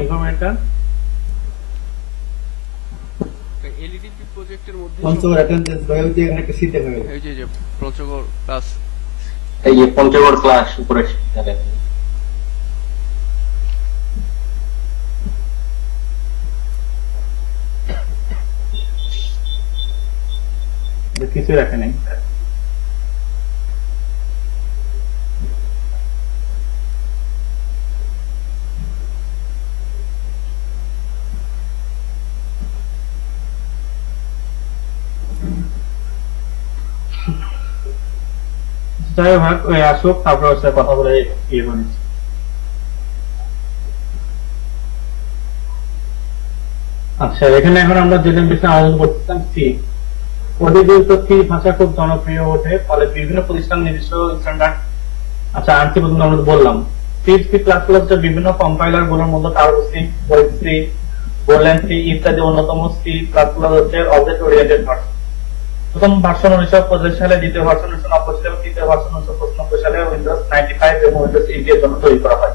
ইনফরমেটর LED প্রজেক্টের মধ্যে Panchagarh attendance ভাই ওই যে এখানে একটা সিট দেখা গেল এই যে পঞ্চগড় ক্লাস এই যে পঞ্চগড় ক্লাস উপরে কিছু রাখে নাই যাই হোক ওই আসুক তারপর হচ্ছে কথা বলে ইয়ে করেছি আচ্ছা এখানে এখন আমরা যেটা বিষয়ে আলোচনা করতেছিলাম সি অধিকৃত সি ভাষা খুব জনপ্রিয় ওঠে ফলে বিভিন্ন প্রতিষ্ঠান নিজস্ব স্ট্যান্ডার্ড আচ্ছা আনসি পর্যন্ত আমরা বললাম সি সি প্লাস প্লাস যে বিভিন্ন কম্পাইলার গুলোর মধ্যে টার্বো সি ওয়েব সি গোল্যান্ড সি ইত্যাদি অন্যতম সি প্লাস প্লাস হচ্ছে অবজেক্ট ওরিয়েন্টেড ভার্সন প্রথম ভার্সন 1985 সালে দ্বিতীয় ভার্সন 1990 সালে এবং তৃতীয় ভার্সন 1995 সালে উইন্ডোজ 95 এবং উইন্ডোজ 8 এর জন্য তৈরি করা হয়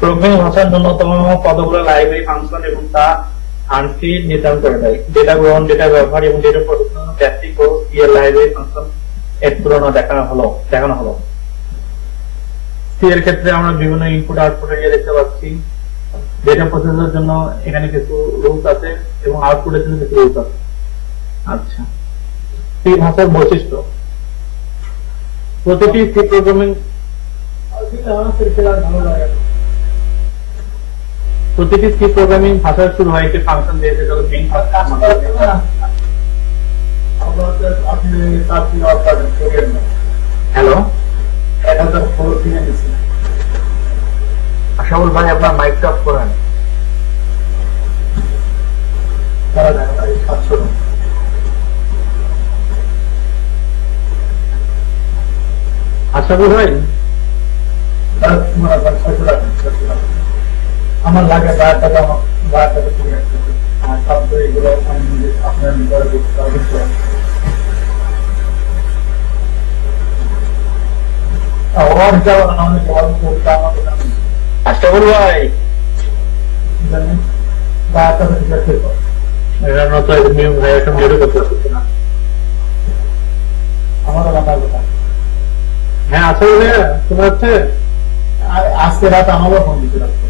প্রোগ্রামিং ভাষার ন্যূনতম পদগুলো লাইব্রেরি ফাংশন এবং তা আনসি নির্ধারণ করে দেয় ডেটা গ্রহণ ডেটা ব্যবহার এবং ডেটা প্রসেসিং বেসিক ও সিএল লাইব্রেরি ফাংশন এর তুলনা দেখানো হলো সি এর ক্ষেত্রে আমরা বিভিন্ন ইনপুট আউটপুট এরিয়া দেখতে পাচ্ছি ডেটা প্রসেসের জন্য এখানে কিছু রুলস আছে এবং আউটপুটের জন্য কিছু রুলস আছে আচ্ছা সি ভাষার বৈশিষ্ট্য প্রতিটি সি প্রোগ্রামিং প্রতিটি সি প্রোগ্রামিং ভাষা শুরু হয় একটি ফাংশন দিয়ে যেটা হলো মেইন ফাংশন হ্যালো আশাউল ভাই আপনার মাইকটা অফ করেন আশাবুল ভাই আমার লাগে আমার শব্দ এগুলো আপনার আশরাফুল ভাই হ্যাঁ আছে তোমার হচ্ছে আজকে রাত আমারও ফোন দিতে রাখতো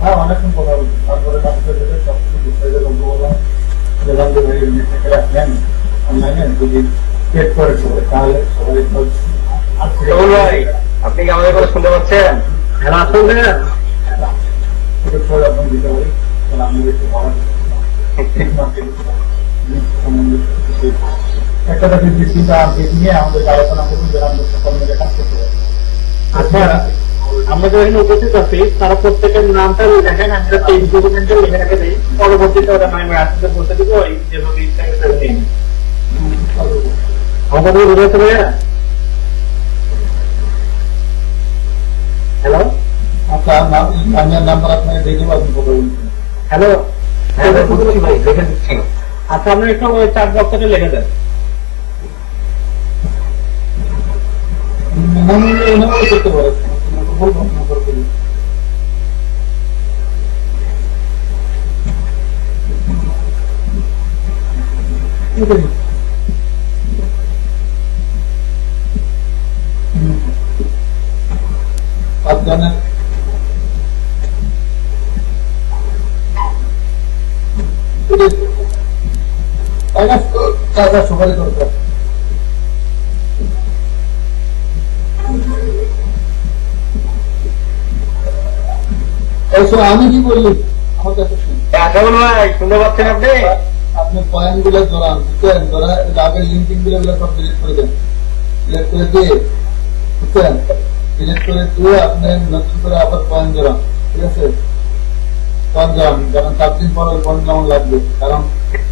হ্যাঁ অনেকক্ষণ কথা বলছি তারপরে সবকিছু বিষয়ে গল্প বললাম যেলাম যে রাখলেন অনলাইনে যদি চেক করে তাহলে সবাই ভাই আপনি কি আমাদের কথা শুনতে পাচ্ছেন হ্যাঁ আসলে আপনি দিতে পারি আমি একটু বলার একটা নিয়ে আমাদের আলোচনা করুন যে আমরা সকল মিলে কাজ করতে পারি আচ্ছা আমরা যে এখানে উপস্থিত আছি তারা প্রত্যেকের নামটা দেখেন আমরা এই ডকুমেন্টে লিখে রেখে দিই পরবর্তীতে ওটা আমি আসতে বলতে দিব যেভাবে ইচ্ছা করে নিন আমাদের বুঝতে ভাইয়া হ্যালো আচ্ছা আমার নাম্বার আপনাকে দিয়ে দেবো আপনি কথা বলুন হ্যালো হ্যাঁ বুঝছি ভাই লিখে দিচ্ছি আচ্ছা আপনি একটু চার বক্সটা লিখে দেন করতে পারে বলবো নম্বর করি পাঁচজনের টাকা সুপারি করতে আমি কি বলি আমার কাছে আশরাফুল ভাই শুনতে পাচ্ছেন আপনি আপনি পয়েন্ট গুলো ধরান বুঝছেন ধরা আগের লিঙ্কিং গুলো সব ডিলিট করে দেন ডিলিট করে দিয়ে বুঝছেন ডিলিট করে দিয়ে আপনি নতুন করে আবার পয়েন্ট ধরান ঠিক আছে পয়েন্ট ধরান কারণ 7 দিন পর ওই পয়েন্ট যেমন লাগবে কারণ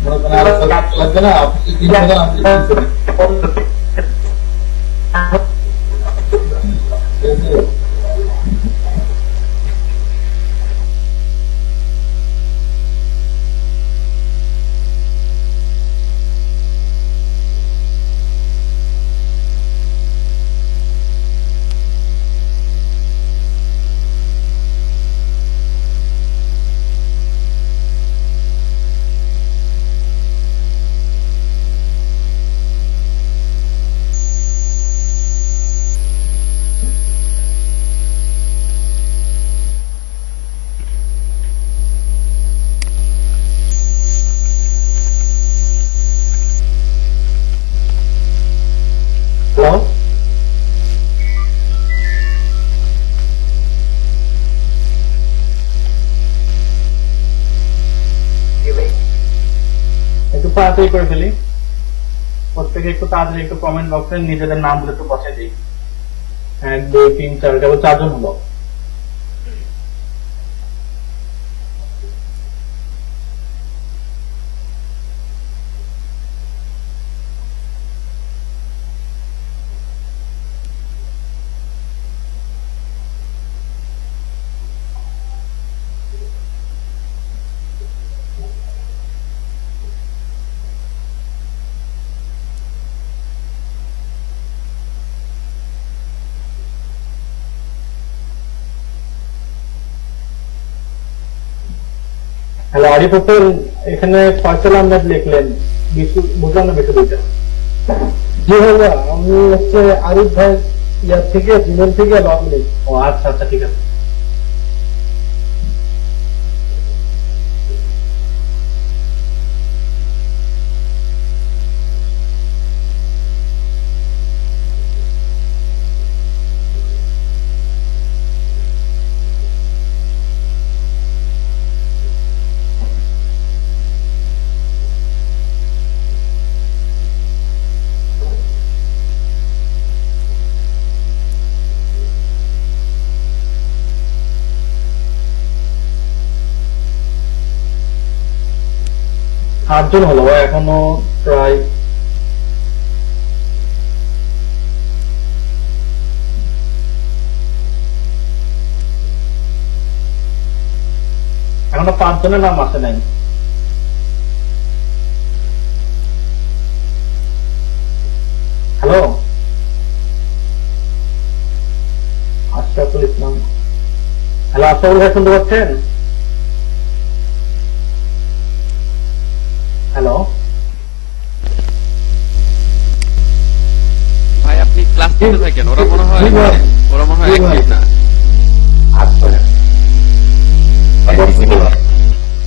মনে করেন আরো লাগবে না আপনি 3 হাজার আমি 3 করি ঠিক আছে তাড়াতাড়ি করে ফেলি, প্রত্যেকে একটু তাড়াতাড়ি একটু কমেন্ট বক্সে নিজেদের নামগুলো একটু বসাই দিই। 1 2 3 4 কেবল 4 জন হলো। হ্যালো আরিফ হোসেন, এখানে ফয়সাল আহমেদ লিখলেন, বুঝলাম না বেশি বলতে। জি ভাইয়া, আমি হচ্ছে আরিফ ভাই ইয়ার থেকে জিমেল থেকে লগ ইন। ও আচ্ছা আচ্ছা, ঠিক আছে। আটজন হলো, এখনো প্রায় এখনো 5 জনের নাম আসে নাই। হ্যালো আশরাফুল ইসলাম, হ্যালো আশরাফুল ভাই, শুনতে পাচ্ছেন? হ্যালো ভাই আপনি ক্লাস নিতে থাকেন, ওরা মনে হয় অ্যাক্টিভ না।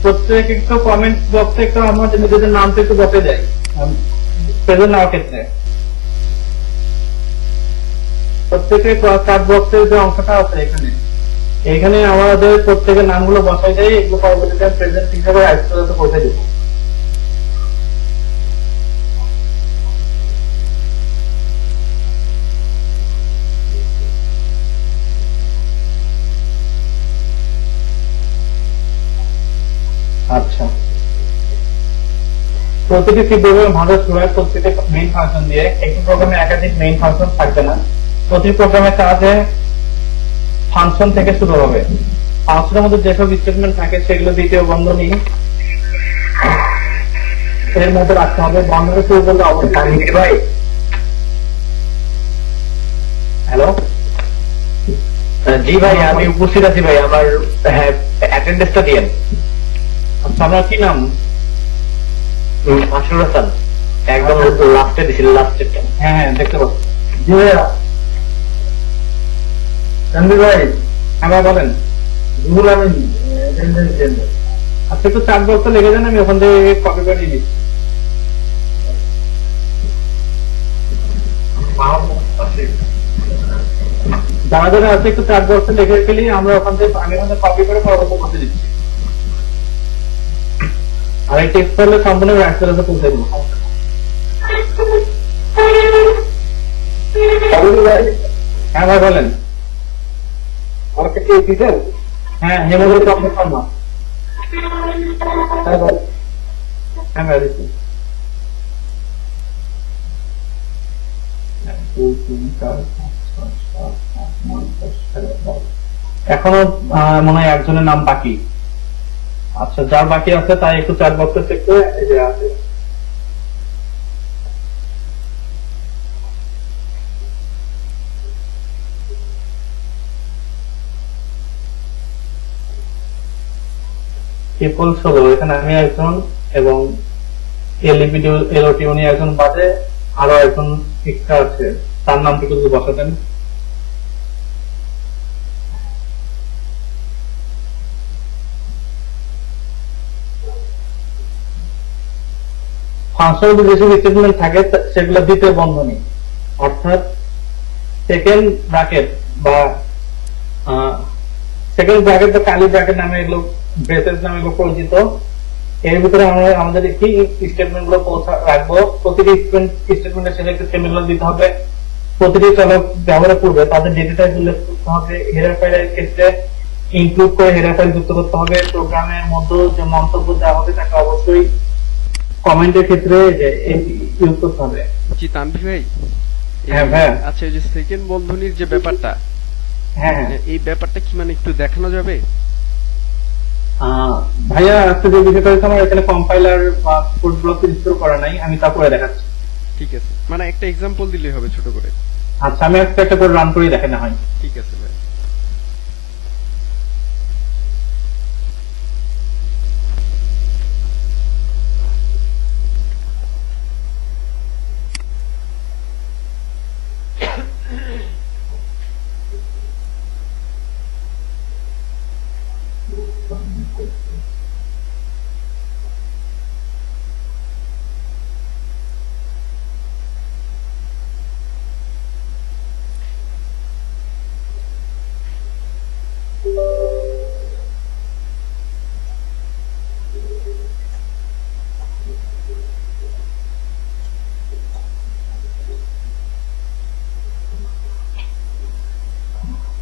প্রত্যেক একটু কমেন্ট বক্সে একটু আমাদের নিজেদের নামটা একটু বসে যায় প্রেজেন্ট নেওয়ার ক্ষেত্রে। প্রত্যেকের চার্ট বক্সের যে অংশটা আছে এখানে আমাদের প্রত্যেকের নামগুলো বসাই যায়, এগুলো পরবর্তীতে প্রেজেন্ট হিসাবে আইসোলেশনে পৌঁছে দেবো। আচ্ছা, প্রতিটি সি প্রোগ্রামে ভালো শুরু হয় প্রত্যেকটি মেইন ফাংশন দিয়ে। একটি প্রোগ্রামে একাধিক মেইন ফাংশন থাকবে না, প্রতি প্রোগ্রামের কাজে ফাংশন থেকে শুরু হবে। ফাংশনের মধ্যে যেসব স্টেটমেন্ট থাকে সেগুলো দ্বিতীয় বন্ধনী এর মধ্যে রাখতে হবে। বন্ধনী শুরু করলে অবশ্যই ভাই। হ্যালো জি ভাই, আমি উপস্থিত আছি ভাই, আমার অ্যাটেন্ডেন্সটা দিয়েন। আচ্ছা, আপনার কি নাম? মাসুর হাসান, একদম লাস্টে দিছিল, লাস্টেরটা। হ্যাঁ হ্যাঁ, দেখতে পাচ্ছি। জি ভাইয়া, রণবীর ভাই, হ্যাঁ ভাই বলেন। রুহুল আমিন অ্যাটেন্ডেন্স দেন। আচ্ছা, একটু চার্ট বক্সে লিখে দেন, আমি ওখান থেকে কপি করে নিয়ে নিচ্ছি। যারা যারা আছে একটু চার্ট বক্সে লিখে ফেলি, আমরা ওখান থেকে আমি ওখান থেকে কপি করে পরবর্তী করতে দিচ্ছি। আর এই টেক্সট করলে সম্পূর্ণ রাইটসে পৌঁছে দেবো। হ্যাঁ ভাই বলেন। আমাকে কি দিতেন? হ্যাঁ, হেমন্ত চন্দ্র শর্মা। হ্যাঁ ভাই, হ্যাঁ ভাই দিচ্ছি। 1 2 3 4 5 6 7 8 9 10 11 এখনো মনে হয় একজনের নাম বাকি। আচ্ছা, যার বাকি আছে তাই একটু চার বক্সে চেক করে এই যে আছে। ট্রিপল 16, এখানে আমি একজন এবং এলওটি উনি একজন বাদে আরো একজন এক্সট্রা আছে, তার নামটা একটু বসাতেন। ফাংশনাল যেসব স্টেটমেন্ট থাকে সেগুলো দ্বিতীয় বন্ধনী, অর্থাৎ সেকেন্ড ব্র্যাকেট বা সেকেন্ড ব্র্যাকেট বা কালি ব্র্যাকেট নামে এগুলো ব্রেসেস নামে এগুলো পরিচিত। এর ভিতরে আমরা আমাদের কি স্টেটমেন্ট গুলো রাখবো, প্রতিটি স্টেটমেন্টের সাথে একটা সেমিকোলন দিতে হবে, প্রতিটি চলক ব্যবহারের পূর্বে তাদের ডেটা টাইপ উল্লেখ করতে হবে, হেডার ফাইলের ক্ষেত্রে ইনক্লুড করে হেডার ফাইল যুক্ত করতে হবে, প্রোগ্রামের মধ্যে যে মন্তব্য দেওয়া হবে তাকে অবশ্যই কমেন্টের ক্ষেত্রে ইউজ করতে হবে। জি তানভীর ভাই, হ্যাঁ ভাই। আচ্ছা এই যে সেকেন্ড বন্ধনীর যে ব্যাপারটা, হ্যাঁ এই ব্যাপারটা কি মানে একটু দেখানো যাবে? ভাইয়া আজকে যে বিষয়টা হচ্ছে আমার এখানে কম্পাইলার বা কোড ব্লক ইনস্টল করা নাই, আমি তা করে দেখাচ্ছি। ঠিক আছে, মানে একটা এক্সাম্পল দিলেই হবে ছোট করে। আচ্ছা আমি একটা কোড রান করে দেখানো হয়। ঠিক আছে ভাই।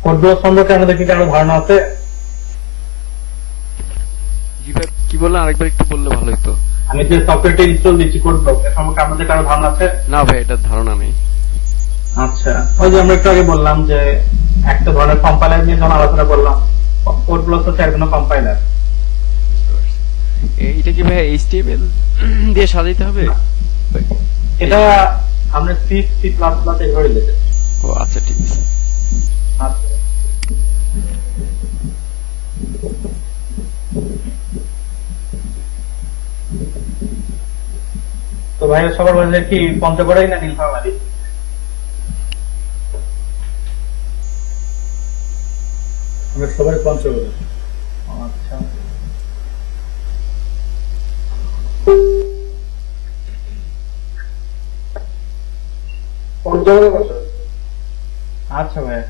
কোড ব্লক সম্পর্কে আমাদের কি কারো ধারণা আছে? জি ভাই, কি বললেন আরেকবার একটু বললে ভালো হতো। আমি যে সফটওয়্যারটা ইনস্টল দিচ্ছি কোড ব্লক, এর সম্পর্কে আমাদের কারো ধারণা আছে? না ভাই, এটার ধারণা নেই। আচ্ছা, ওই যে আমরা একটু আগে বললাম যে একটা ধরনের কম্পাইলার নিয়ে যখন আলোচনা করলাম, কোড ব্লক হচ্ছে এক ধরনের কম্পাইলার। এটা কি ভাই HTML দিয়ে সাজাইতে হবে? এটা আমরা সি সি প্লাস প্লাস এভাবে লিখেছি। ও আচ্ছা ঠিক আছে। আচ্ছা তো ভাই সবার বলছে কি পঞ্চগড়াই না নীলফামারী? আমরা সবাই পঞ্চগড়ে। আচ্ছা পঞ্চগড়ে বসে। আচ্ছা ভাই।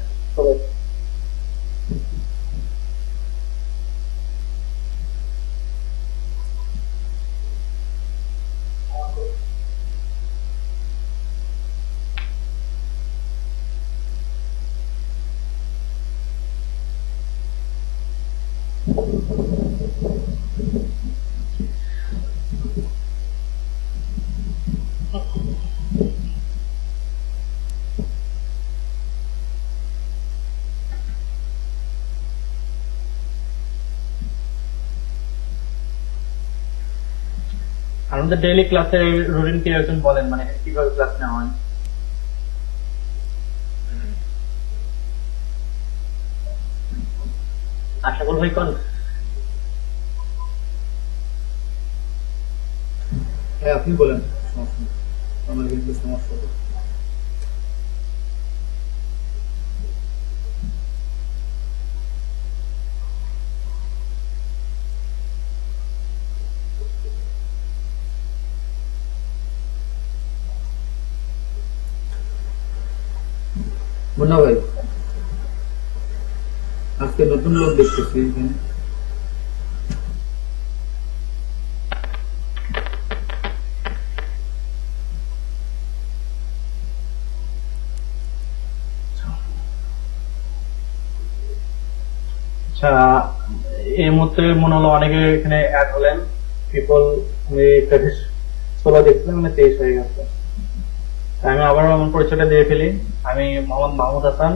আমাদের ডেইলি ক্লাসে রুটিন কি একজন বলেন, মানে কিভাবে ক্লাস নেওয়া হয়? আশা করি ভাই কোন হ্যাঁ আপনি বলেন, সমস্যা নেই, আমার কিন্তু সমস্যা নেই। মুন্না ভাই, আজকে নতুন লোক দেখতেছি এখানে। আচ্ছা, এই মুহূর্তে মনে হলো অনেকে এখানে অ্যাড হলেন পিপল। আমি 16 দেখছিলাম, মানে 23 হয়ে গেছে। আমি আবারও আমার পরিচয়টা দিয়ে ফেলি। আমি মোহাম্মদ মাহমুদ হাসান,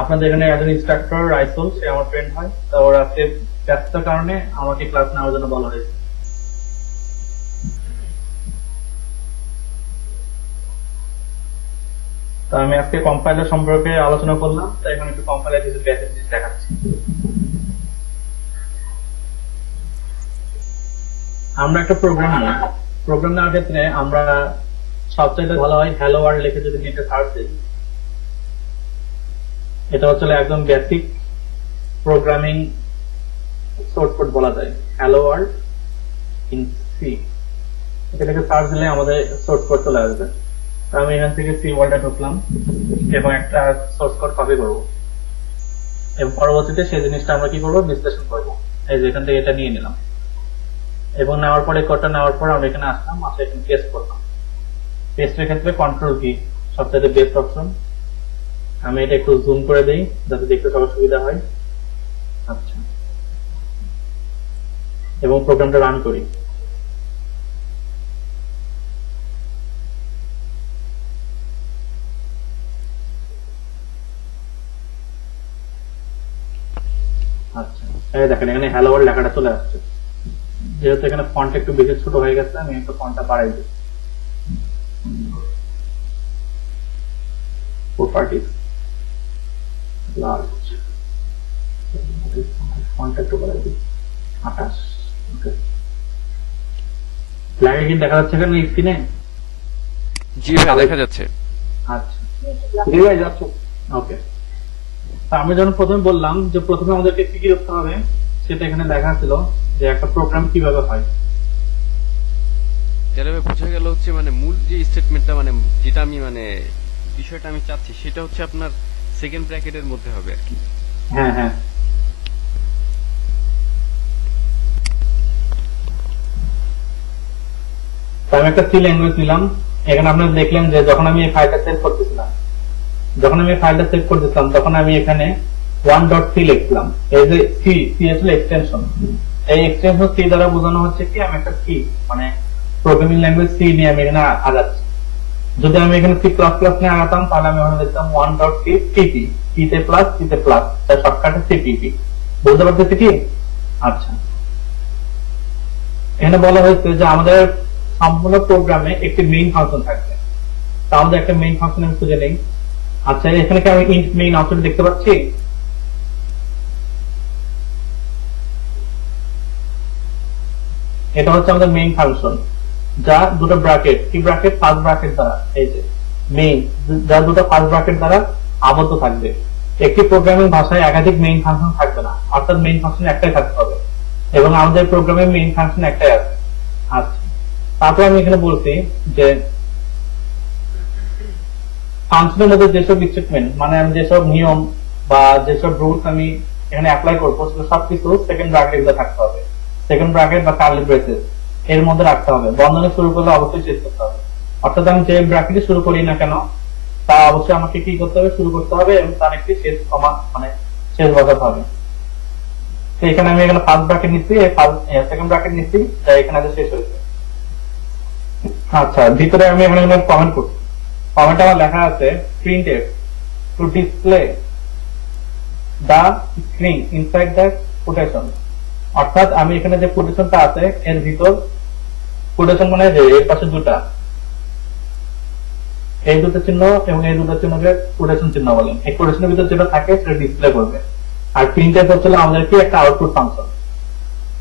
আপনাদের এখানে একজন ইনস্ট্রাক্টর রাইসুল, সে আমার ফ্রেন্ড হয়। তো ওর আজকে ব্যস্ততার কারণে আমাকে ক্লাস নেওয়ার জন্য বলা হয়েছে। তো আমি আজকে কম্পাইলার সম্পর্কে আলোচনা করলাম, তাই এখন একটু কম্পাইলার কিছু বেসিক জিনিস দেখাচ্ছি। আমরা একটা প্রোগ্রাম নেওয়ার ক্ষেত্রে আমরা সবচাইতে ভালো হয় হ্যালো ওয়ার্ল্ড লিখে যদি নেটে সার্চ দিই। এটা হচ্ছে একদম বেসিক প্রোগ্রামিং সোর্স কোড বলা যায়, হ্যালো ওয়ার্ল্ড ইন সি। এটাকে সার্চ দিলে আমাদের সোর্স কোড চলে আসবে। আমি এখান থেকে সি ওয়ার্ল্ডে ঢুকলাম এবং একটা সোর্স কোড কপি করবো, এবং পরবর্তীতে সেই জিনিসটা আমরা কি করবো, বিশ্লেষণ করবো। এই যে এখান থেকে এটা নিয়ে নিলাম, এবং নেওয়ার পরে কোডটা নেওয়ার পর আমরা এখানে আসলাম, আসলে এখানে পেস্ট করলাম। পেস্টের ক্ষেত্রে কন্ট্রোল কি সবচেয়ে বেস্ট অপশন। আমি এটা একটু জুম করে দেই যাতে দেখতে সবার সুবিধা হয়। আচ্ছা, এবং প্রোগ্রামটা রান করি। আচ্ছা, এই দেখেন এখানে হ্যালো ওয়ার্ল্ড লেখাটা চলে আসছে। যেহেতু এখানে ফন্ট একটু বেশি ছোট হয়ে গেছে, আমি একটু ফন্টটা বাড়াই দিই। প্রপার্টিজ লার্জ, ফন্টটা একটু বাড়াই দিই 28। ওকে, লেখা কি দেখা যাচ্ছে এখানে স্ক্রিনে? জি ভাইয়া দেখা যাচ্ছে। আচ্ছা, জি ভাই যাচ্ছে। ওকে। আমি যখন প্রথমে বললাম যে প্রথমে আমাদেরকে কি কি করতে হবে, সেটা এখানে লেখা ছিল যে একটা প্রোগ্রাম কিভাবে হয়। তাহলে বোঝা গেল হচ্ছে মানে মূল যে স্টেটমেন্টটা মানে যেটা আমি মানে বিষয়টা আমি চাচ্ছি সেটা হচ্ছে আপনার সেকেন্ড ব্র্যাকেটের মধ্যে হবে আর কি। হ্যাঁ হ্যাঁ, আমি একটা সি ল্যাঙ্গুয়েজ নিলাম। এখানে আপনারা দেখলেন যে যখন আমি এই ফাইলটা সেভ করতেছিলাম, তখন আমি এখানে 1.c লিখলাম। এই যে সি আসলে এক্সটেনশন, এই এক্সটেনশন সি দ্বারা বোঝানো হচ্ছে কি আমি একটা সি মানে প্রোগ্রামিং ল্যাঙ্গুয়েজ সি নিয়ে আমি এখানে আগাচ্ছি। যদি আমি এখানে সি প্লাস প্লাস নিয়ে আগাতাম তাহলে আমি ওখানে লিখতাম 1.c সিপি, সিতে প্লাস সিতে প্লাস, তার শর্টকাটে সিপিপি। বুঝতে পারতেছি কি? আচ্ছা, এখানে বলা হয়েছে যে আমাদের সম্পূর্ণ প্রোগ্রামে একটি মেইন ফাংশন থাকবে। তা আমাদের একটা মেইন ফাংশন আমি খুঁজে নেই। আচ্ছা, এখানে কি আমি ইন্ট মেইন অপশন দেখতে পাচ্ছি? এটা হচ্ছে আমাদের মেইন ফাংশন, যা দুটো ব্র্যাকেট, কি ব্র্যাকেট? ফার্স্ট ব্র্যাকেট দ্বারা, এই যে মেইন, যা দুটো ফার্স্ট ব্র্যাকেট দ্বারা আবদ্ধ থাকবে। একটি প্রোগ্রামিং ভাষায় একাধিক মেইন ফাংশন থাকবে না, অর্থাৎ মেইন ফাংশন একটাই থাকতে হবে, এবং আমাদের প্রোগ্রামের মেইন ফাংশন একটাই আছে। আচ্ছা, তারপর আমি এখানে বলছি যে ফাংশনের মধ্যে যেসব স্টেটমেন্ট মানে আমি যেসব নিয়ম বা যেসব রুলস আমি এখানে অ্যাপ্লাই করবো সেগুলো সবকিছু সেকেন্ড ব্র্যাকেট থাকতে হবে। সেকেন্ড ব্র্যাকেট বা কার্লি ব্রেসেস এর মধ্যে রাখতে হবে। বন্ধনী শুরু করলে অবশ্যই শেষ করতে হবে। অর্থাৎ আমি যে ব্র্যাকেটে শুরু করি না কেন, তা অবশ্যই আমাকে কি করতে হবে? শুরু করতে হবে এবং তার একটি শেষ কমা মানে শেষ বসাতে হবে। তো এখানে আমি এখানে ফার্স্ট ব্র্যাকেট নিচ্ছি, সেকেন্ড ব্র্যাকেট নিচ্ছি, যা এখানে শেষ হয়েছে। আচ্ছা, ভিতরে আমি এখানে কমেন্ট করছি। কমেন্ট আমার লেখা আছে printf to display the string inside the quotation। অর্থাৎ আমি এখানে যে কোটেশনটা আছে এর ভিতর, কোটেশন মানে যে এর পাশে দুটা, এই দুটো চিহ্ন এবং এই দুটো চিহ্নকে কোটেশন চিহ্ন বলেন। এই কোটেশনের ভিতর যেটা থাকে সেটা ডিসপ্লে করবে। আর printf হচ্ছে আমাদের কি একটা আউটপুট ফাংশন।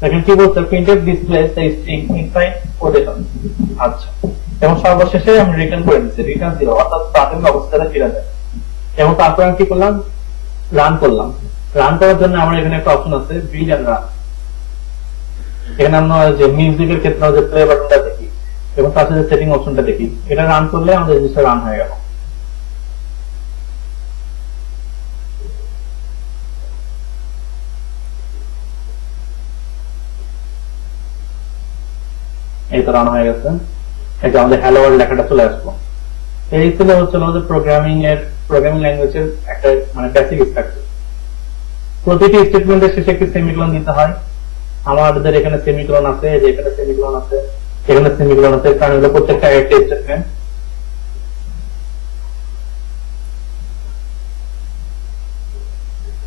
এখন কি বলছে? printf displays the string inside quotation। আচ্ছা, এবং সর্বশেষে আমি রিটার্ন করে দিচ্ছি রিটার্ন 0, অর্থাৎ প্রাথমিক অবস্থায় ফিরে যায়। এবং তারপর আমি কি করলাম? রান করলাম। রান করার জন্য আমার এখানে একটা অপশন আছে বিল্ড এন্ড রান। এখানে আমরা যে মিউজিকের ক্ষেত্রে যে প্লে বাটনটা দেখি এবং তার সাথে সেটিং অপশনটা দেখি, এটা রান করলে আমাদের জিনিসটা রান হয়ে গেল। এই তো রান হয়ে গেছে। এই যে আমাদের হ্যালো ওয়ার্ল্ড লেখাটা চলে আসলো। এই ছিল হচ্ছে আমাদের প্রোগ্রামিং ল্যাঙ্গুয়েজের একটা মানে বেসিক স্ট্রাকচার। প্রতিটি স্টেটমেন্টের শেষে একটি সেমিকোলন দিতে হয়। আমাদের এখানে সেমিকোলন আছে, যে এখানে সেমিকোলন আছে, এখানে সেমিকোলন আছে, কারণ এগুলো প্রত্যেকটা একটা স্টেটমেন্ট।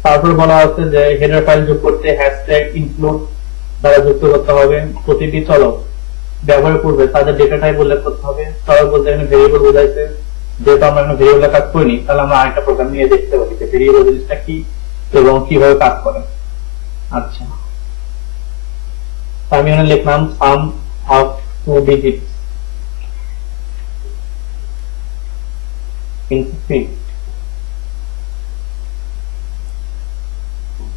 তারপর বলা আছে যে হেডার ফাইল যোগ করতে হ্যাশট্যাগ ইনক্লুড দ্বারা যুক্ত করতে হবে। প্রতিটি চলক ব্যবহারের পূর্বে তাদের ডেটা টাইপ উল্লেখ করতে হবে। চলক বলতে এখানে ভেরিয়েবল বোঝাইছে। যেহেতু আমরা এখানে ভেরিয়েবল কাজ করিনি, তাহলে আমরা আরেকটা প্রোগ্রাম নিয়ে দেখতে পারি যে ভেরিয়েবল জিনিসটা কি এবং কিভাবে কাজ করে। আচ্ছা, আমি এখানে লিখলাম সাম অফ 2 digits in 3।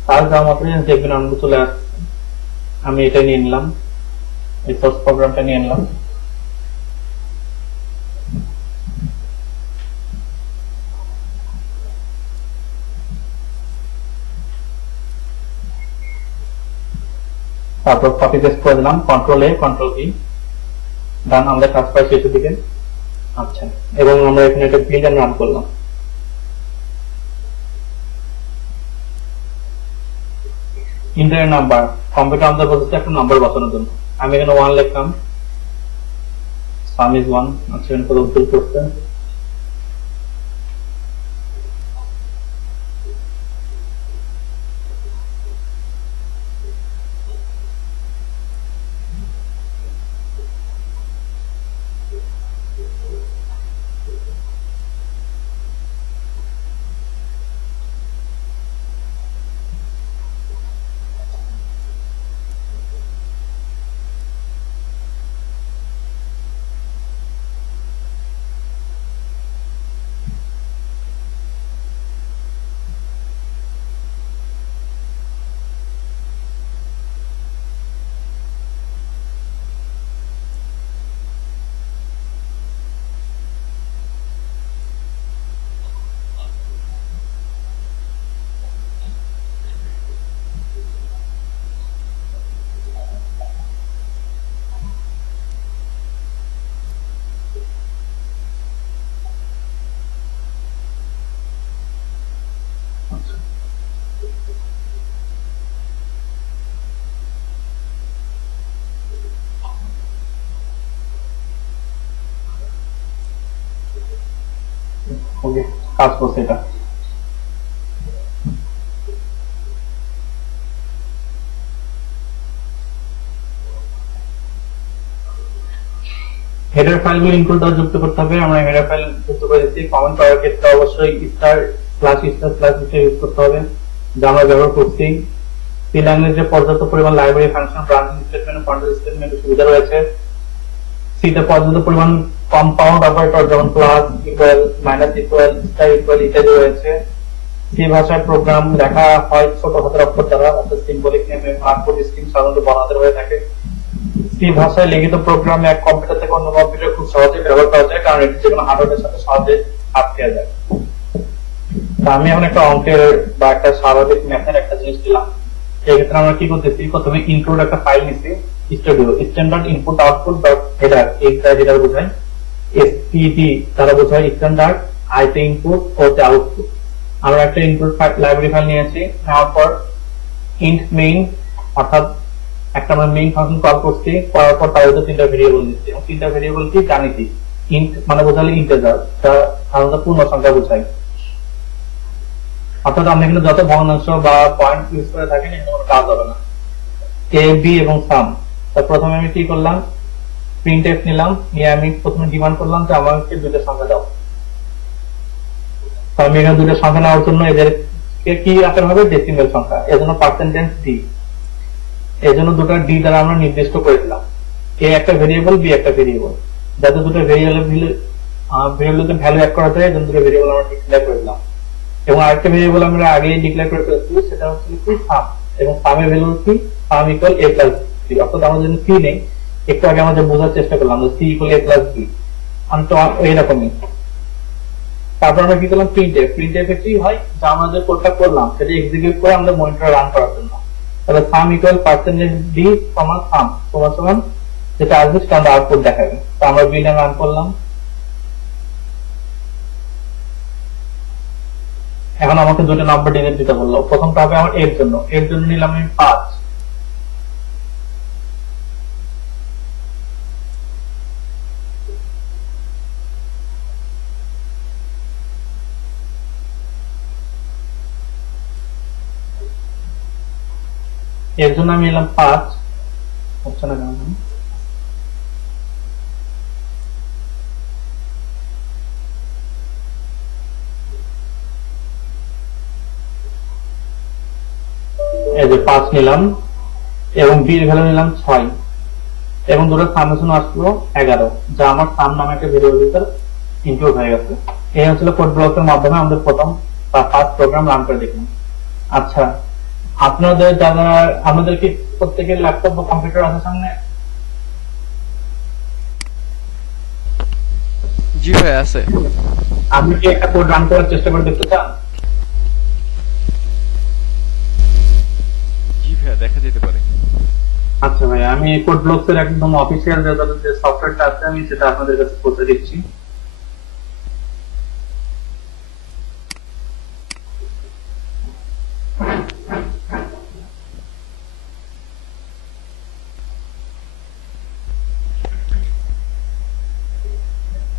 তার দেওয়া মাত্র দেখবেন আমরা চলে আসছে। আমি এটা নিয়ে নিলাম, এই সোর্স প্রোগ্রামটা নিয়ে নিলাম। তারপর কপি পেস্ট করে দিলাম, কন্ট্রোল এ কন্ট্রোল ভি, ডান। আমাদের কাজ প্রায় শেষের দিকে। আচ্ছা, এবং আমরা এখানে একটা বিল্ড এন্ড রান করলাম। ইন্টার নাম্বার, কম্পিউটার আমাদের বলতেছে একটা নাম্বার বসানোর জন্য। আমি এখানে 1 লিখলাম, সাম ইজ 1। আচ্ছা, এখানে কত উত্তর করতে ওকে, কাজ করছে এটা। হেডার ফাইলগুলো ইনক্লুড যুক্ত করতে হবে। আমরা হেডার ফাইল যুক্ত করে দিচ্ছি। কমেন্ট করার ক্ষেত্রে অবশ্যই star slash star slash use করতে হবে, যা আমরা ব্যবহার করছি। সি ল্যাঙ্গুয়েজে পর্যাপ্ত পরিমাণ library function, branching statement, control statement সুবিধা রয়েছে। সিতে পর্যাপ্ত পরিমাণ কম্পাউন্ড অপারেটর যেমন plus, equal, minus equal, star equal ইত্যাদি রয়েছে। সি ভাষায় প্রোগ্রাম লেখা হয় ছোট হাতের অক্ষর দ্বারা, অর্থাৎ সিম্বলিক নেম এবং আউটপুট স্ট্রিং সাধারণত বড় হাতের হয়ে থাকে। সি ভাষায় লিখিত প্রোগ্রামে এক কম্পিউটার থেকে অন্য কম্পিউটার খুব সহজে ব্যবহার করা যায়, কারণ এটি যেকোনো হার্ডওয়্যারের সাথে সহজে খাপ খেয়ে যায়। আমি এখন একটা অঙ্কের বা একটা স্বাভাবিক ম্যাথের একটা জিনিস দিলাম। এক্ষেত্রে আমরা কি করতেছি, প্রথমে ইনক্লুড একটা ফাইল নিচ্ছি, studio standard input output dot header, এইটা হেডার বোঝায়। এসপিডি দ্বারা বোঝায় স্ট্যান্ডার্ড, আইতে ইনপুট, ওতে আউটপুট। আমরা একটা ইনপুট লাইব্রেরি ফাইল নিয়েছি, নেওয়ার পর ইন্ট মেইন, অর্থাৎ একটা আমরা মেইন ফাংশন কল করছি, করার পর তার ভিতরে 3টা ভেরিয়েবল দিচ্ছি, এবং 3টা ভেরিয়েবল কি গাণিতিক। ইন্ট মানে বোঝালে ইন্টিজার, যা সাধারণত পূর্ণ সংখ্যা বোঝায়। অর্থাৎ আমরা এখানে যত ভগ্নাংশ বা পয়েন্ট ইউজ করে থাকেন এখানে কোনো কাজ হবে না। এ, বি এবং সাম। প্রথমে আমি কি করলাম, প্রিন্ট এফ নিলাম, নিয়ে আমি প্রথমে ডিমান্ড করলাম যে আমাকে 2টা সংখ্যা দাও। তো আমি এখানে 2টা সংখ্যা নেওয়ার জন্য এদেরকে কি আকার হবে, ডেসিমেল সংখ্যা, এজন্য পার্সেন্টেজ ডি, এজন্য 2টা ডি দ্বারা আমরা নির্দিষ্ট করে দিলাম। এ একটা ভেরিয়েবল, বি একটা ভেরিয়েবল, যাতে 2টা ভেরিয়েবলকে ভ্যালু অ্যাড করা যায়, এজন্য 2টা ভেরিয়েবল আমরা ডিক্লেয়ার করে দিলাম। এবং আরেকটা ভেরিয়েবল আমরা আগেই ডিক্লেয়ার করে ফেলেছি, সেটা হচ্ছে কি সাম, এবং সামের ভ্যালু কি সাম ইকুয়াল এ প্লাস বি। অর্থাৎ আমরা যদি সি নেই, একটু আগে আমরা বোঝার চেষ্টা করলাম যে সি ইকুয়াল এ প্লাস বি, আমি তো এইরকমই। তারপর আমরা কি করলাম, প্রিন্ট এফ। প্রিন্ট এফ কি হয়, যা আমরা যে কোডটা করলাম সেটা এক্সিকিউট করে আমরা মনিটরে রান করার জন্য। তাহলে সাম ইকুয়াল পার্সেন্টেজ ডি সমান সাম সমান যেটা আসবে সেটা আমরা আউটপুট দেখাবে। তো আমরা বিল রান করলাম। এখন আমাকে 2টা নাম্বার ডিজিট দিতে বললো। প্রথমটা হবে আমার এর জন্য নিলাম আমি 5। এর জন্য আমি নিলাম 5, হচ্ছে না কেন, এই যে 5 নিলাম, এবং বি এর ভ্যালু নিলাম 6, এবং 2টা সামেশন আসলো 11, যা আমার সাম নামে একটা ভেরিয়েবল ভিতর ইনক্লুড হয়ে গেছে। এই হচ্ছিল কোড ব্লকের মাধ্যমে আমাদের প্রথম বা ফার্স্ট প্রোগ্রাম রান করে দেখলাম। আচ্ছা, আপনাদের যারা, আমাদের কি প্রত্যেকের ল্যাপটপ বা কম্পিউটার আছে সামনে? জি ভাই আছে। আপনি কি একটা কোড রান করার চেষ্টা করে দেখতে চান? জি ভাই দেখা যেতে পারে। আচ্ছা ভাই, আমি কোড ব্লকস এর একদম অফিসিয়াল যে সফটওয়্যারটা আছে আমি সেটা আপনাদের কাছে পৌঁছে দিচ্ছি।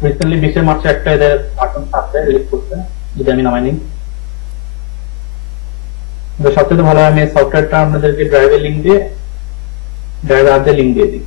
রিসেন্টলি 20 মার্চে একটা এদের বাটন আছে রিলিজ করতে, যদি আমি নামাই নিই। সবচেয়ে ভালো আমি সফটওয়্যারটা আপনাদেরকে ড্রাইভের লিঙ্ক দিয়ে ড্রাইভার হাতে লিঙ্ক দিয়ে দিই।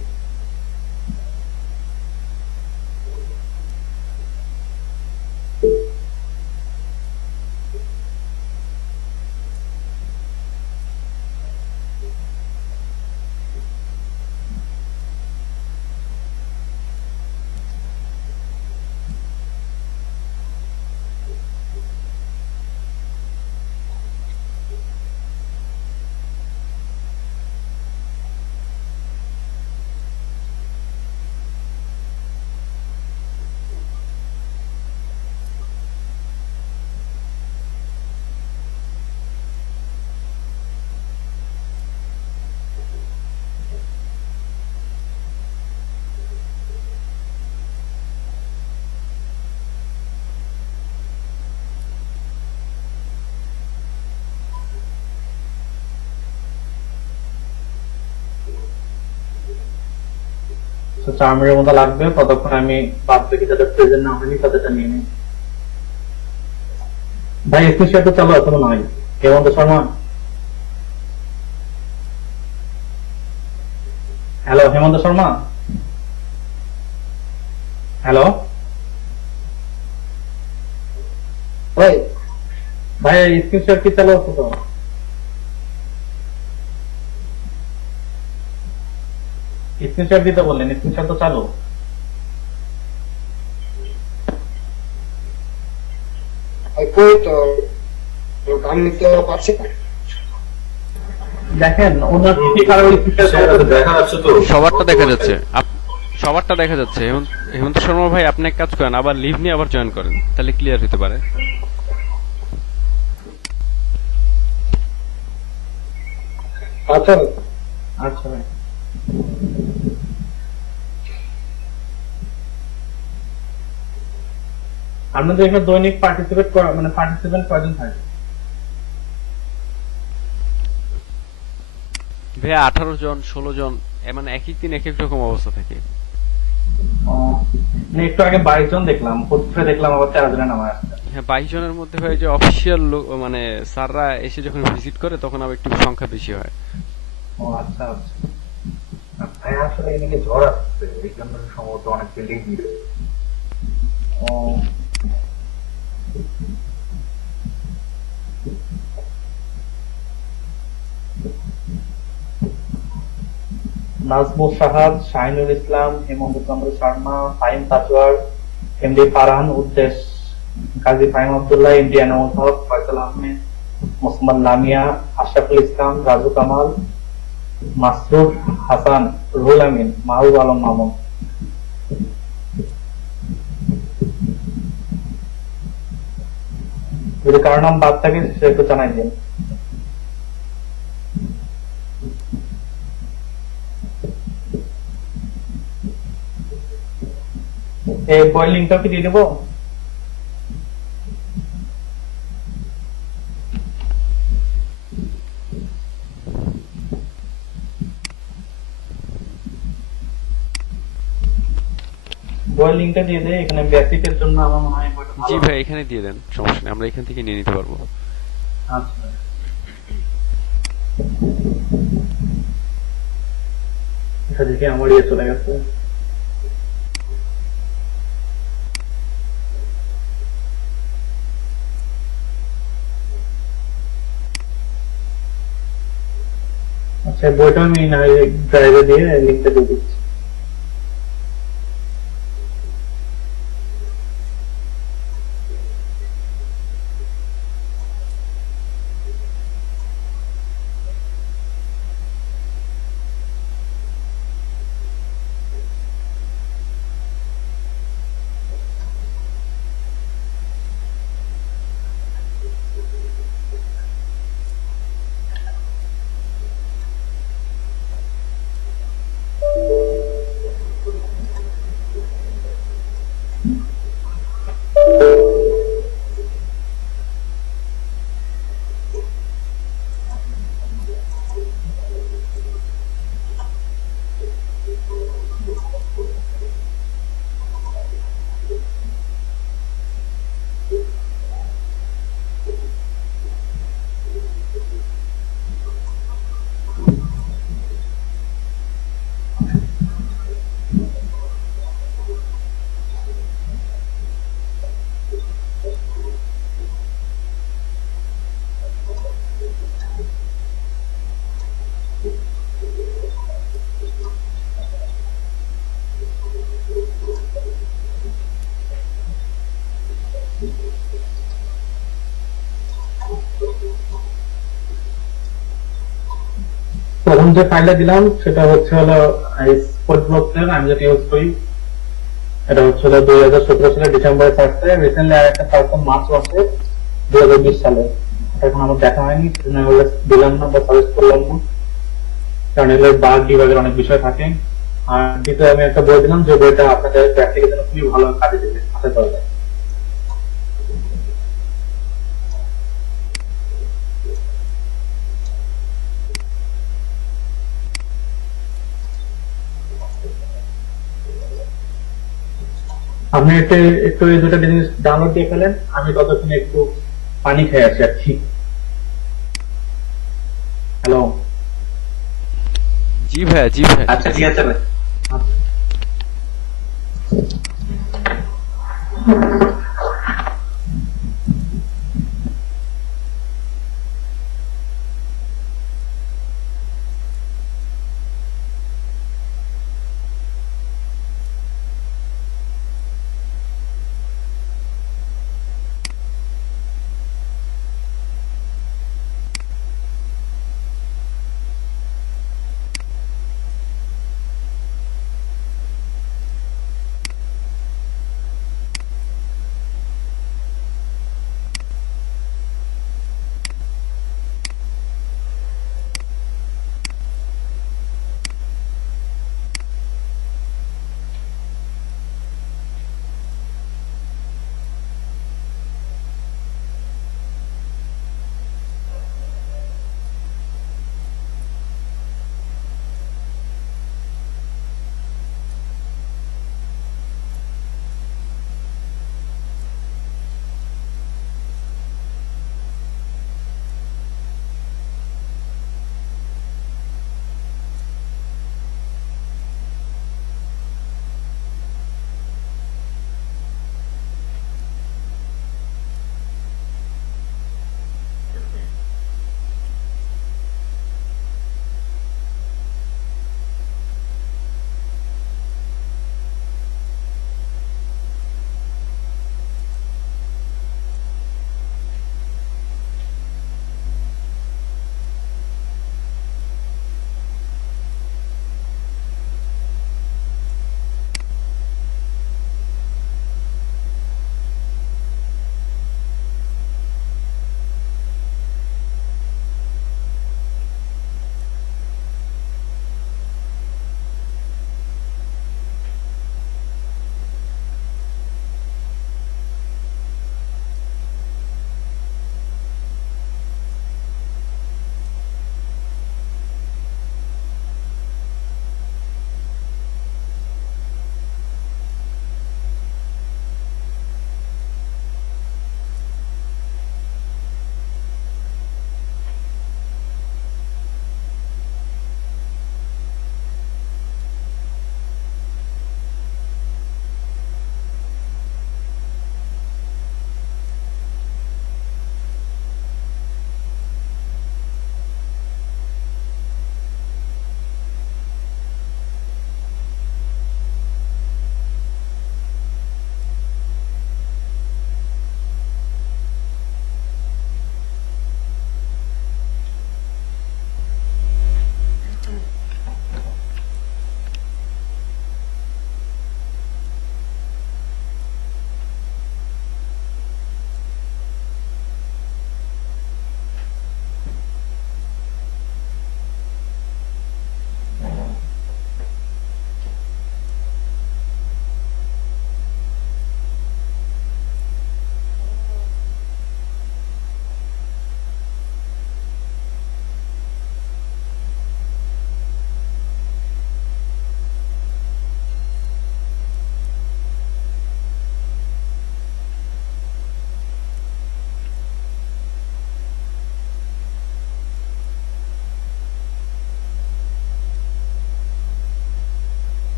তো 4 মিনিটের মতো লাগবে, ততক্ষণ আমি বাদ বাকি যাদের প্রেজেন্ট না হয়নি তাদেরটা নিয়ে নিই। ভাই স্ক্রিন তো চালু এখনো নয়। হেমন্ত শর্মা, হ্যালো হেমন্ত শর্মা, হ্যালো ভাই ভাই, স্ক্রিন শেয়ার কি চালু আছে তো? স্ক্রিন শেয়ার দিতে বললেন, স্ক্রিন শেয়ার তো চালু। কই তো আমি তো পাচ্ছি না। দেখেন ওনার কি কারণে স্ক্রিন শেয়ার দেখা যাচ্ছে তো? সবারটা দেখা যাচ্ছে, সবারটা দেখা যাচ্ছে। হেমন্ত শর্মা ভাই, আপনি এক কাজ করেন, আবার লিভ নিয়ে আবার জয়েন করেন, তাহলে ক্লিয়ার হতে পারে। আচ্ছা আচ্ছা ভাই, আপনাদের এখানে দৈনিক পার্টিসিপেট মানে পার্টিসিপেন্ট কয়জন থাকে? ভাইয়া 18 জন 16 জন, মানে এক এক দিন এক এক রকম অবস্থা থাকে। মানে একটু আগে 22 জন দেখলাম, পত্রে দেখলাম আবার 13 জনের নাম আসছে। হ্যাঁ, 22 জনের মধ্যে হয় যে অফিসিয়াল মানে স্যাররা এসে যখন ভিজিট করে তখন আবার একটু সংখ্যা বেশি হয়। ও আচ্ছা আচ্ছা। ভাই আসলে এদিকে ঝড় আসছে, এই জন্য সম্ভবত অনেক লেট দিবে। ও নাজমুল সাহাদ, শাহিনুল ইসলাম, হেমন্ত চন্দ্র শর্মা, ফাহিম তাজওয়ার, এমডি ফারহান উদ্দেশ, কাজী ফাহিম আব্দুল্লাহ, এমডি এনামুল হক, ফয়সাল আহমেদ, মোহাম্মদ লামিয়া, আশরাফুল ইসলাম, রাজু কামাল, মাসরুর হাসান, রুহুল আমিন, মাহবুব আলম মামুন। যদি কারো নাম বাদ থাকে সে একটু জানাই দিন। এই বই লিঙ্কটা কি দিয়ে দেবো? বইয়ের লিঙ্কটা দিয়ে দেয়, এখানে বেসিকের জন্য আমার মনে হয় বইটা ভালো জি হবে। ভাই, এখানে দিয়ে দেন, সমস্যা নেই, আমরা এখান থেকে নিয়ে নিতে পারবো। আচ্ছা, এটা দেখে আমার ইয়ে চলে গেছে। আচ্ছা, বইটা আমি না ড্রাইভে দিয়ে লিঙ্কটা দিয়ে দিচ্ছি। প্রথম যে ফাইলটা দিলাম সেটা হচ্ছে হলো স্পোর্ট ব্লকসের, আমি যেটা ইউজ করি এটা হচ্ছে হলো 2017 সালে ডিসেম্বরে ছাড়ছে। রিসেন্টলি আর একটা ছাড়ছে মার্চ মাসে 2020 সালে। এখন আমার দেখা হয়নি, দিলাম না বা সাজেস্ট করলাম না, কারণ এগুলো বাগ ডিবাগের অনেক বিষয় থাকে। আর দ্বিতীয় আমি একটা বই দিলাম যে বইটা আপনাদের প্র্যাকটিক্যাল জন্য খুবই ভালো কাজে দেবে, হাতে ধরে। আপনি একটু এই দুটো জিনিস ডাউনলোড দিয়ে ফেলেন, আমি ততক্ষণে একটু পানি খেয়ে আসি আর কি। হ্যালো। জি ভাইয়া, জি ভাইয়া। আচ্ছা ঠিক আছে ভাই। আচ্ছা।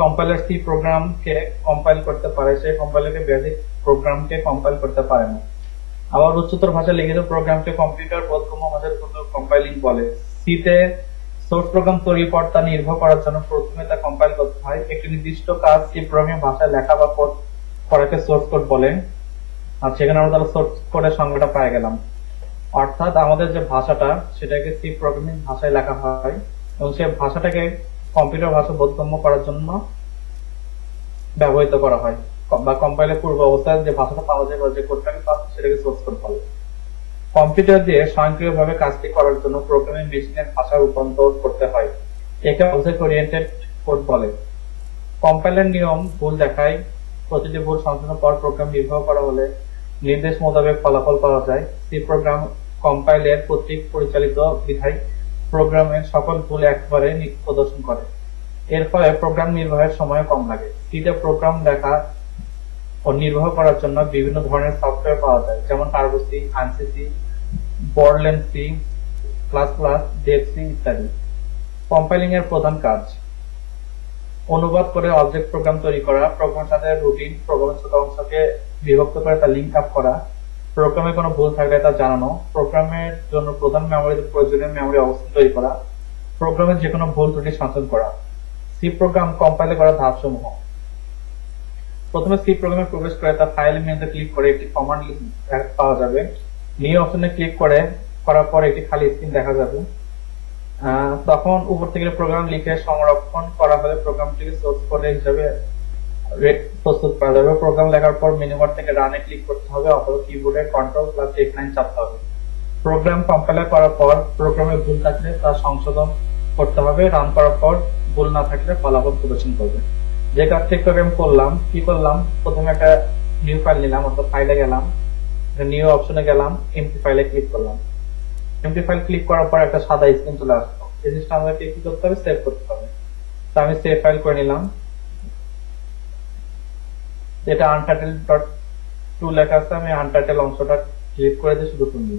কম্পাইলার সি প্রোগ্রামকে কম্পাইল করতে পারে, সেই কম্পাইলারকে বেসিক প্রোগ্রামকে কম্পাইল করতে পারে না। আবার উচ্চতর ভাষায় লিখিত প্রোগ্রামকে কম্পিউটার বোধগম্য ভাষার জন্য কম্পাইলিং বলে। সিতে সোর্স প্রোগ্রাম তৈরির পর তা নির্ভর করার জন্য প্রথমে তা কম্পাইল করতে হয়। একটি নির্দিষ্ট কাজ সি প্রোগ্রামিং ভাষায় লেখা বা কোড করাকে সোর্স কোড বলে। আর সেখানে আমরা তাহলে সোর্স কোডের সংজ্ঞাটা পেয়ে গেলাম। অর্থাৎ আমাদের যে ভাষাটা সেটাকে সি প্রোগ্রামিং ভাষায় লেখা হয় এবং সেই ভাষাটাকে কম্পিউটার ভাষা বোধগম্য করার জন্য ব্যবহৃত করা হয় বা কম্পাইলের পূর্ব অবস্থায় যে ভাষাটা পাওয়া যায় বা যে কোডটাকে পাওয়া যায় সেটাকে সোর্স কোড বলে। কম্পিউটার দিয়ে স্বয়ংক্রিয়ভাবে কাজটি করার জন্য প্রোগ্রামিং মেশিনের ভাষা রূপান্তর করতে হয়, একে অবজেক্ট ওরিয়েন্টেড কোড বলে। কম্পাইলের নিয়ম ভুল দেখায়, প্রতিটি ভুল সংশোধন পর প্রোগ্রাম নির্বাহ করা হলে নির্দেশ মোতাবেক ফলাফল পাওয়া যায়। সি প্রোগ্রাম কম্পাইলের কর্তৃক পরিচালিত বিধায় প্রোগ্রামের সকল ভুল একবারে প্রদর্শন করে। এর ফলে প্রোগ্রাম নির্বাহের সময় কম লাগে। সিতে প্রোগ্রাম লেখা ও নির্বাহ করার জন্য বিভিন্ন ধরনের সফটওয়্যার পাওয়া যায়, যেমন turbo C, ANSI C, Borland C plus plus, Dev C ইত্যাদি। কম্পাইলিং এর প্রধান কাজ: অনুবাদ করে অবজেক্ট প্রোগ্রাম তৈরি করা, প্রোগ্রামের সাথে রুটিন প্রোগ্রামের ছোট অংশকে বিভক্ত করে তা লিঙ্ক আপ করা, প্রোগ্রামে কোনো ভুল থাকলে তা জানানো, প্রোগ্রামের জন্য প্রধান মেমোরিতে প্রয়োজনীয় মেমোরি অবস্থান তৈরি করা, প্রোগ্রামের যে কোনো ভুল ত্রুটি সংশোধন করা। সি প্রোগ্রাম কম্পাইল করার ধাপসমূহ: প্রথমে সি প্রোগ্রামে প্রবেশ করে তা ফাইল মেনুতে ক্লিক করে একটি কমান্ড পাওয়া যাবে। নিউ অপশনে ক্লিক করার পর একটি খালি স্ক্রিন দেখা যাবে। তখন উপর থেকে প্রোগ্রাম লিখে সংরক্ষণ করা হলে প্রোগ্রামটিকে সোর্স কোড হিসেবে প্রস্তুত করা যাবে। প্রোগ্রাম লেখার পর মেনু বার থেকে রানে ক্লিক করতে হবে অথবা কিবোর্ডে Ctrl+F9 চাপতে হবে। প্রোগ্রাম কম্পাইল করার পর প্রোগ্রামে ভুল থাকলে তা সংশোধন করতে হবে। রান করার পর ভুল না থাকলে ফলাফল প্রদর্শন করবে। যে কাজটি প্রোগ্রাম করলাম, কি করলাম, প্রথমে একটা নিউ ফাইল নিলাম, অর্থাৎ ফাইলে গেলাম, নিউ অপশনে গেলাম, এমটি ফাইলে ক্লিক করলাম। এমটি ফাইল ক্লিক করার পর একটা সাদা স্ক্রিন চলে আসলো। এই জিনিসটা আমাকে কি করতে হবে, সেভ করতে হবে। তো আমি সেভ ফাইল করে নিলাম। যেটা untitled.2 লেখা আছে, আমি আনটাইটেল অংশটা ক্লিক করে দিয়ে শুধু শুনবি।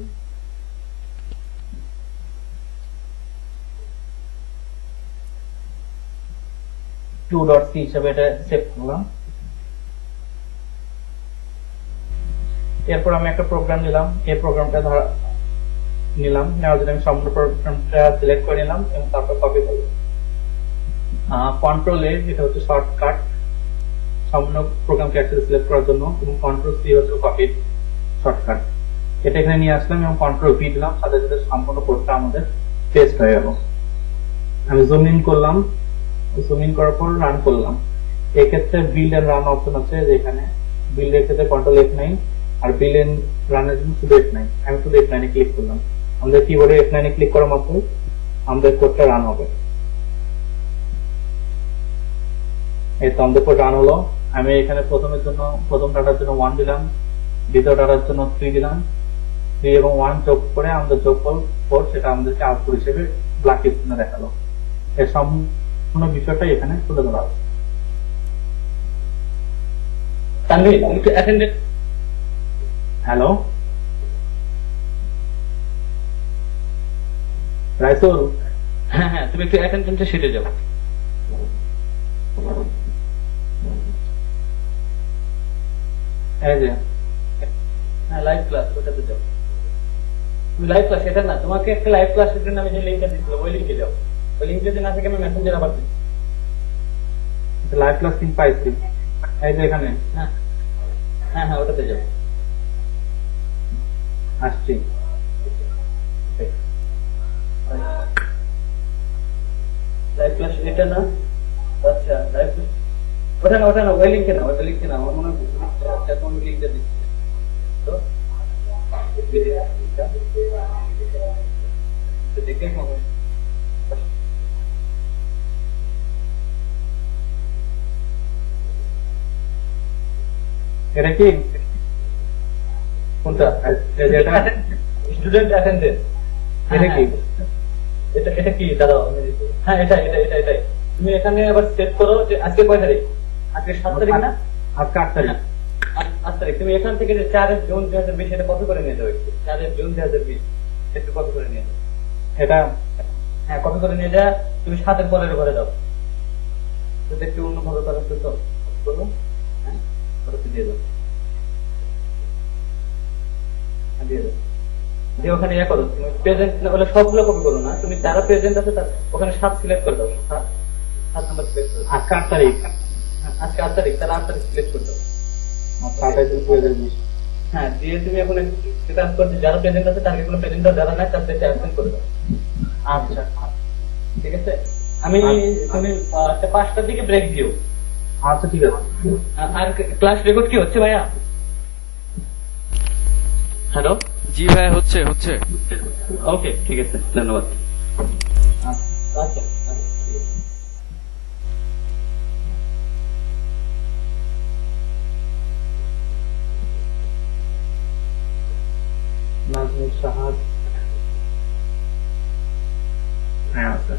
.c হিসেবে এটা সেভ করলাম। এরপর আমি একটা প্রোগ্রাম নিলাম, এই প্রোগ্রামটা নিলাম, নেওয়ার জন্য আমি সম্পূর্ণ প্রোগ্রামটা সিলেক্ট করে নিলাম এবং তারপর কপি করলাম। কন্ট্রোল এ, এটা হচ্ছে শর্টকাট সম্পূর্ণ প্রোগ্রামকে একসাথে সিলেক্ট করার জন্য, এবং কন্ট্রোল সি হচ্ছে কপি শর্টকাট। এটা এখানে নিয়ে আসলাম এবং কন্ট্রোল ভি দিলাম, সাথে সাথে সম্পূর্ণ কোডটা আমাদের পেস্ট হয়ে গেল। আমি জুম ইন করলাম, জুম ইন করার পর রান করলাম। এক্ষেত্রে বিল্ড এন্ড রান অপশন আছে, যেখানে বিল্ড এর ক্ষেত্রে Ctrl F9 R build and রানের জন্য শুধু F9। আমি শুধু F9 এ ক্লিক করলাম। আমাদের কিবোর্ডে F9 এ ক্লিক করা মাত্র আমাদের কোডটা রান হবে। এই তো আমাদের কোড রান হলো। আমি এখানে প্রথম ডাটার জন্য 1 দিলাম, দ্বিতীয় ডাটার জন্য 3 দিলাম। 3 এবং 1 যোগ করে আমাদের যোগফল 4, সেটা আমাদেরকে আউটপুট হিসেবে ব্ল্যাক স্ক্রিনে দেখালো। এর সম্পূর্ণ বিষয়টা এখানে তুলে ধরা আছে। তানভীর, তুমি একটু অ্যাটেন্ডেন্ট। হ্যালো রাইসুল, হ্যাঁ, তুমি একটু অ্যাটেন্ডেন্টে সেটে যাও। এই যে হ্যাঁ, লাইভ ক্লাস, ওটাতে যাও। তুমি লাইভ ক্লাস, এটা না, তোমাকে একটা লাইভ ক্লাসের জন্য আমি যে লিঙ্কটা দিচ্ছিলাম ওই লিঙ্কে যাও। ওই লিঙ্ক যদি না থাকে আমি মেসেঞ্জার আবার দিচ্ছি। লাইভ ক্লাস লিংক পাইছি, এই যে এখানে। হ্যাঁ হ্যাঁ হ্যাঁ, ওটাতে যাও। আসছি। লাইভ ক্লাস এটা না, আচ্ছা লাইভ ক্লাস ওটা না, ওই লিঙ্কে না, ওটা লিঙ্কে না, আমার মনে হয় তোমার লিঙ্কটা দিচ্ছি। তো দেখে এটা কি কোনটা? Student attendance. এটা কি? এটা কি দাদা? হ্যাঁ, এটাই। তুমি এখানে আবার সেট করো যে আজকে কয় তারিখ? আজকে 7 তারিখ না? আজকে 8 তারিখ। 8 তারিখ। তুমি এখান থেকে যে 4 জুন 2020 এটা কত করে নিয়ে যাও? 4 জুন 2020 একটু কত করে নিয়ে যাও? এটা হ্যাঁ, কত করে নিয়ে যা, তুমি 7 পরের ঘরে যাও। তো একটু অন্যভাবে করার তো করো। হ্যাঁ, ওটাতে দিয়ে দাও। দিয়ে দাও। দিয়ে ওখানে ইয়ে করো, তুমি প্রেজেন্ট না হলে সবগুলো কপি করো না, তুমি যারা প্রেজেন্ট আছে তার ওখানে 7 সিলেক্ট করে দাও। 7 নাম্বার সিলেক্ট করো। আজকে 8 তারিখ। আজকে 8 তারিখ, তাহলে 8 তারিখ সিলেক্ট করে দাও। 27 2020। হ্যাঁ দিয়ে তুমি এখন কাজ করতে যারা প্রেজেন্ট আছে তাকে কোনো প্রেজেন্টার যারা নাই তাদের অ্যাবসেন্ট করে দাও। আচ্ছা ঠিক আছে আমি তুমি 5টার দিকে ব্রেক দিও। আচ্ছা ঠিক আছে। আর ক্লাস রেকর্ড কি হচ্ছে ভাইয়া? হ্যালো জি ভাই হচ্ছে হচ্ছে। ওকে ঠিক আছে ধন্যবাদ। আচ্ছা আচ্ছা নাজমুল সাহাদ। হ্যাঁ আচ্ছা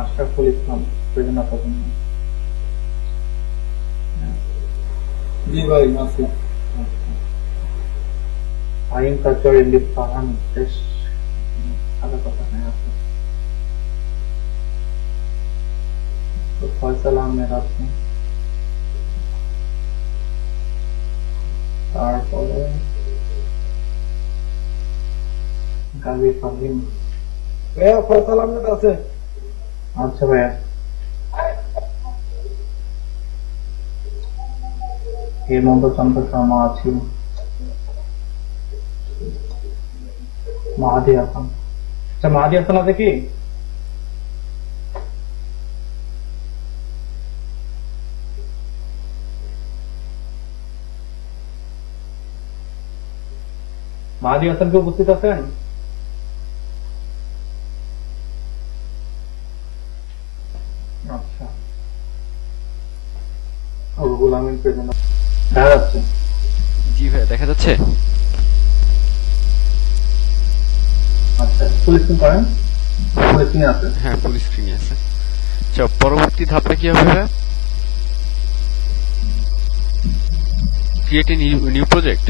আশরাফুল ইসলাম প্রেজেন্ট আপনার। জি ভাই আছে। ফাহিম কালচার ইন্ডিপ ফাহান বেশ ভালো কথা। হ্যাঁ আছে তো ফয়সাল আহমেদ আছে, তারপরে গাজী ফাহিম। ভাইয়া ফয়সাল আহমেদ আছে। আচ্ছা ভাইয়া হেমন্ত চন্দ্র শর্মা আছে, মাহাদি হাসান। আচ্ছা মাহাদি হাসান আছে কি? মাহাদি হাসান কি উপস্থিত আছেন? আচ্ছা রুহুল আমিন প্রেজেন্ট দেখা যাচ্ছে। জি ভাই দেখা যাচ্ছে। আচ্ছা ফুল স্ক্রিন করেন। ফুল স্ক্রিনে আছে। হ্যাঁ ফুল স্ক্রিনে আছে। আচ্ছা পরবর্তী ধাপটা কি হবে ভাই? Create a new project.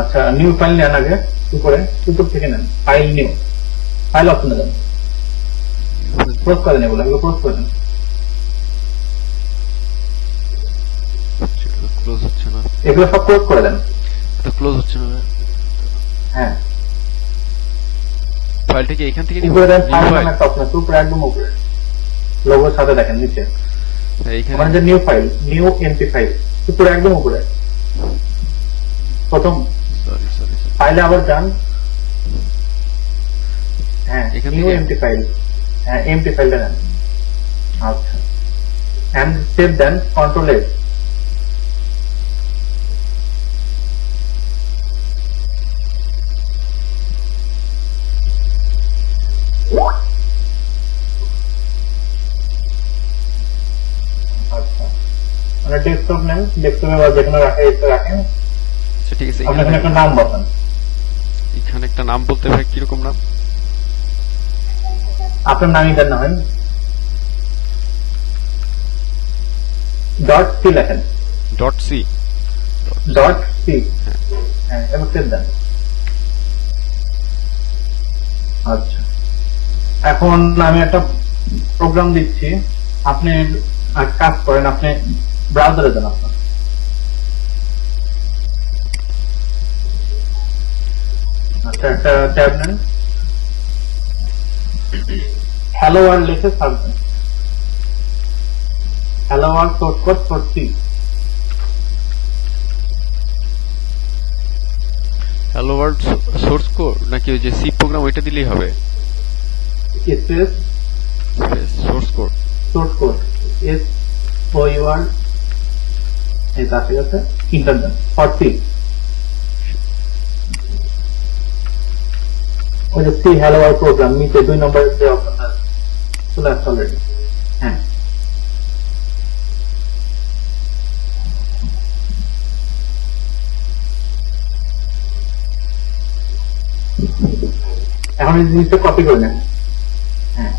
আচ্ছা নিউ ফাইল নেন আগে উপরে, উপর থেকে নেন ফাইল নিউ, ফাইল অপশনে দেন, ক্লোজ করে দেন, এগুলো ক্লোজ করে দেন। ক্লোজ হচ্ছে না, এগুলো সব ক্লোজ করে দেন। এটা ক্লোজ হচ্ছে না। হ্যাঁ ফাইলটা কি এখান থেকে নিব? উপরে দেন ফাইল নামে একটা অপশন আছে উপরে একদম উপরে লোগোর সাথে দেখেন নিচে এইখানে মানে যে new file, new MP file উপরে একদম উপরে প্রথম সরি সরি ফাইলে আবার যান। হ্যাঁ এখান নিউ থেকে? এমপি ফাইল, হ্যাঁ এমপি ফাইলটা নেন। আচ্ছা এন্ড সেভ দেন কন্ট্রোল এস। আচ্ছা মানে ডেস্কটপ নেন, ডেস্কটপে বা যেখানে রাখে এটা রাখেন। আচ্ছা ঠিক আছে। আপনি এখানে একটা নাম বসান। এখানে একটা নাম বলতে ভাই কিরকম নাম? আপনার নামই দেন না হয় ডট সি লেখেন, ডট সি। ডট সি হ্যাঁ এবং সেভ দেন। আচ্ছা এখন আমি একটা প্রোগ্রাম দিচ্ছি, আপনি এক কাজ করেন, আপনি ব্রাউজারে দেন আপনার। আচ্ছা একটা ট্যাব নেন, হ্যালো ওয়ার্ল্ড লিখে সার্চ দেন, hello world source code for C. Hello world source code নাকি ওই যে সি প্রোগ্রাম ওইটা দিলেই হবে? Space source code, source code S O U R এই তার ঠিক আছে, ইন্টার দেন ফর সি। ওই যে সি হ্যালো ওয়ার্ল্ড প্রোগ্রাম নিচে 2 নম্বরের যে অপশনটা চলে আসছে অলরেডি। হ্যাঁ এখন এই জিনিসটা কপি করে নেন। হ্যাঁ,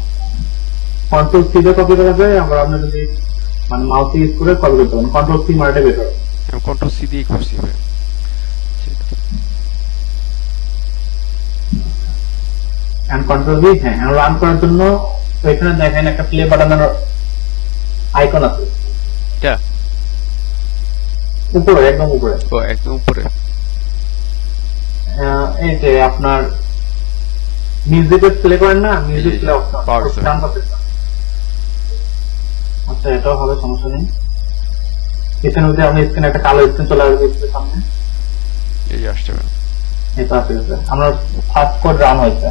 কন্ট্রোল সি দিয়ে কপি করা যায়, আবার আপনি যদি মানে মাউস ইউজ করে কপি করতে পারেন, কন্ট্রোল সি মারাটা বেটার। আমি কন্ট্রোল সি দিয়ে করছি ভাই। And control V. হ্যাঁ, রান করার জন্য এখানে দেখেন একটা প্লে বাটনের আইকন আছে, এটা উপরে একদম উপরে। ও একদম উপরে। এই যে আপনার মিউজিকে প্লে করেন না, মিউজিক প্লে পাওয়া গেছে। অপশন ডান পাশে। আচ্ছা, এটাও হবে, সমস্যা নেই। এখানে যদি আপনি স্ক্রিনে একটা কালো স্ক্রিন চলে আসবে সামনে, এই যে আসছে ভাই। এটা আছে গেছে। আমরা ফার্স্ট কোড রান হয়েছে।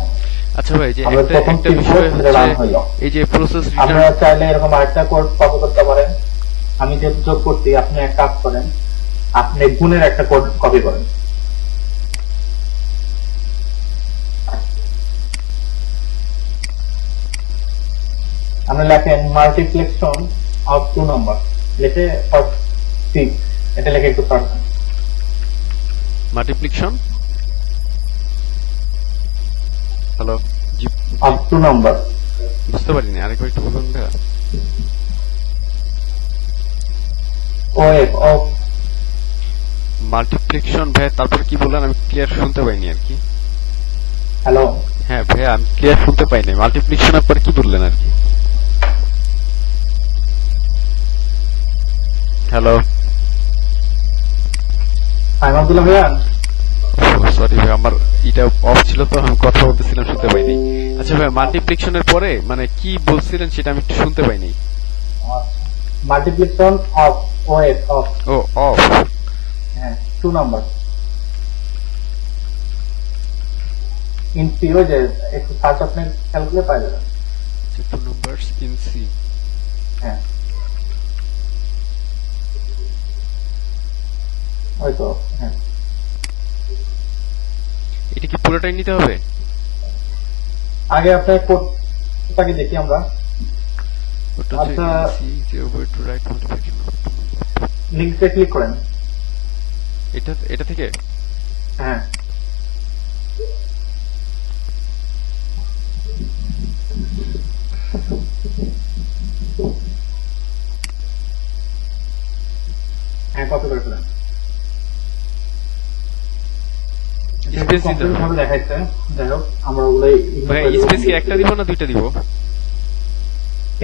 আচ্ছা ভাই, যে আমরা একটা প্রথম একটা তিন বিষয় কোড রান হলো। হচ্ছে এই যে প্রসেস আপনারা রিটার্ন। চাইলে এরকম আরেকটা কোড কপি করতে পারেন। আমি যেহেতু যোগ করছি, আপনি এক কাজ করেন, আপনি গুণের একটা কোড কপি করেন। আপনি লেখেন মাল্টিপ্লেক্সন অফ 2 নাম্বার, লিখে 6 এটা লিখে একটু সার্চ করেন। Multiplication, hello, G of 2 number. বুঝতে পারিনি, আরেকবার একটু বলুন ভাই। ওএফ অফ মাল্টিপ্লিকেশন ভাই, তারপর কি বললেন? আমি ক্লিয়ার শুনতে পাইনি আর কি। হ্যালো। হ্যাঁ ভাই, আমি ক্লিয়ার শুনতে পাইনি। মাল্টিপ্লিকেশনের পর কি বললেন আর কি? হ্যালো, আহমদুল্লাহ ভাইয়া। সরি ভাই, আমার এটা অফ ছিল তো, আমি কথা বলতেছিলাম, শুনতে পাইনি। আচ্ছা ভাই, মাল্টিপ্লিকেশনের পরে মানে কি বলছিলেন সেটা আমি একটু শুনতে পাইনি। Multiplication of O F, O of. হ্যাঁ 2 নাম্বার ইন সি। ওই যে একটু সার্চ আপনি ক্যালকুলেট পাই যাবেন। 2 numbers in C। হ্যাঁ, ওই তো। হ্যাঁ, এটা কি পুরোটাই নিতে হবে? আগে আপনার কোডটাকে দেখি আমরা। ওটা হচ্ছে আচ্ছা। C, the way to write multiplication of two numbers। লিঙ্কসে ক্লিক করেন। এটা থেকে হ্যাঁ, হ্যাঁ কপি করে ফেলেন। স্পেস দিতে হবে ভাবে দেখাচ্ছে। যাই হোক, আমরা ওগুলাই ভাই। স্পেস কি একটা দিব না দুইটা দিব?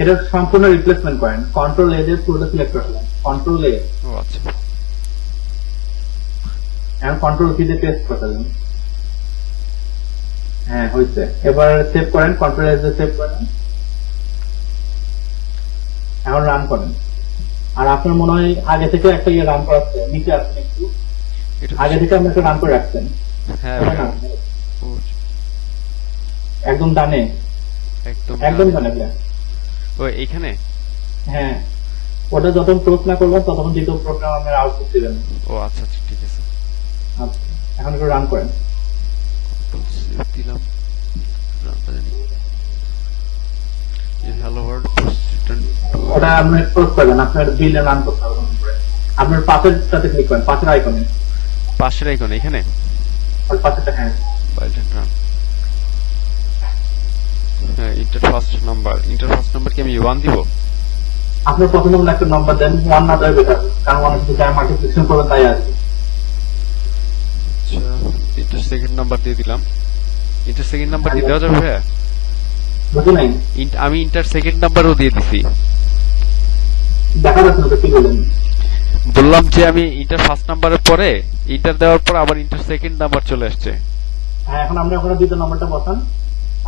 এটা সম্পূর্ণ রিপ্লেসমেন্ট করেন। কন্ট্রোল এ দিয়ে পুরোটা সিলেক্ট করে ফেলেন। কন্ট্রোল এ, ও আচ্ছা। এখন কন্ট্রোল সি দিয়ে পেস্ট করে ফেলেন। হ্যাঁ, হয়েছে। এবার সেভ করেন, কন্ট্রোল এস দিয়ে সেভ করেন। এখন রান করেন। আর আপনার মনে হয় আগে থেকে একটা ইয়ে রান করাচ্ছে, নিচে আসছেন একটু, এটা আগে থেকে আপনি একটা রান করে রাখছেন। হ্যাঁ ওটা ভাই, না, ও, একদম ডানে, একদম একদম ডানে। ডানে। ও এইখানে। হ্যাঁ, ওটা যতক্ষণ ক্লোজ না করবেন ততক্ষণ দ্বিতীয় প্রোগ্রাম আপনার আউটপুট দিবেন। ও আচ্ছা আচ্ছা, ঠিক আছে। আচ্ছা, এখন একটু রান করেন। Save দিলাম, নামটা জানি হ্যালো ওয়ার্ল্ড রিটার্ন টু। ওটা আপনি ক্লোজ করবেন, আপনার বিলে রান করতে হবে। আপনার পাশের সাথে ক্লিক করেন, পাশের আইকনে, পাশের আইকন এখানে ওর পাশেরটা। হ্যাঁ, ফাইল রান। হ্যাঁ, ইন্টার ফার্স্ট নাম্বার কি আমি 1 দিব? আপনার প্রথম একটা নম্বর দেন, 1 না দেওয়া বেটার, কারণ অনেক কিছু যারা মাল্টিপ্লিকেশন করবেন তাই আছে। আচ্ছা, ইন্টার সেকেন্ড নাম্বার দিয়ে দিলাম। ইন্টার সেকেন্ড নাম্বার দিয়ে দেওয়া যাবে ভাইয়া? বুঝি নাই, আমি ইন্টার সেকেন্ড নাম্বারও দিয়ে দিছি। দেখা যাচ্ছে না তো, কি বলেন? বললাম যে আমি ইন্টার ফার্স্ট নাম্বারের পরে ইন্টার দেওয়ার পর আবার ইন্টার সেকেন্ড নাম্বার চলে আসছে। হ্যাঁ, এখন আপনি ওখানে দ্বিতীয় নম্বরটা বসান,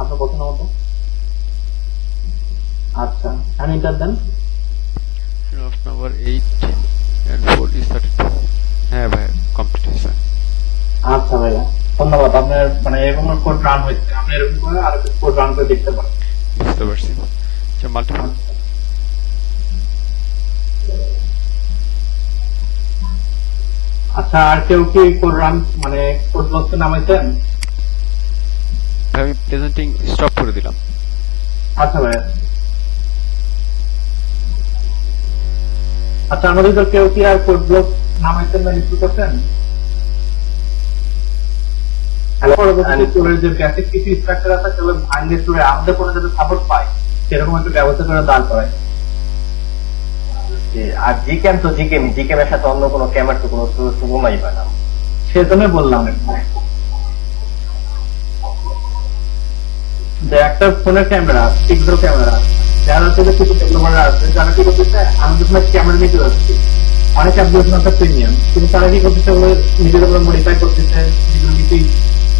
আপনার পছন্দ মতো। আচ্ছা, এখন inter then. Number 8 and 4 is 32। হ্যাঁ ভাই, কমপ্লিট হয়েছে। আচ্ছা ভাইয়া, ধন্যবাদ। আপনার মানে এরকম কোড রান হয়েছে, আপনি এরকম করে আর কোড রান করে দেখতে পারেন। বুঝতে পারছি। আচ্ছা, মাল্টিপল। আচ্ছা, আর কেউ কি কোড রান মানে কোড ব্লককে নামাইছেন? আমি প্রেজেন্টিং স্টপ করে দিলাম। আচ্ছা ভাইয়া। আচ্ছা, আমাদের তো কেউ কি আর কোড ব্লক নামাইছেন না কিছু করছেন? পরবর্তীতে কোরের যে বেসিক কিছু স্ট্রাকচার আছে সেগুলো ভাঙে চুরে আমাদের কোনো যাতে সাপোর্ট পায় সেরকম একটা ব্যবস্থা করে দাঁড় করায়। আর জিকেম তো জিকেম এর সাথে অন্য কোনো ক্যামেরা তো কোনো সুগমাই পায় না, সেজন্য বললাম যে একটা ফোনের ক্যামেরা, পিক্সেল ক্যামেরা, যারা থেকে কিছু ডেভেলপাররা আছে যারা কি করতেছে আমাদের সময় ক্যামেরা নিতে যাচ্ছে, অনেক অ্যাপ্লিকেশন আছে প্রিমিয়াম, কিন্তু তারা কি করতেছে ওগুলো নিজেদের উপর মডিফাই করতেছে, যেগুলো কিছু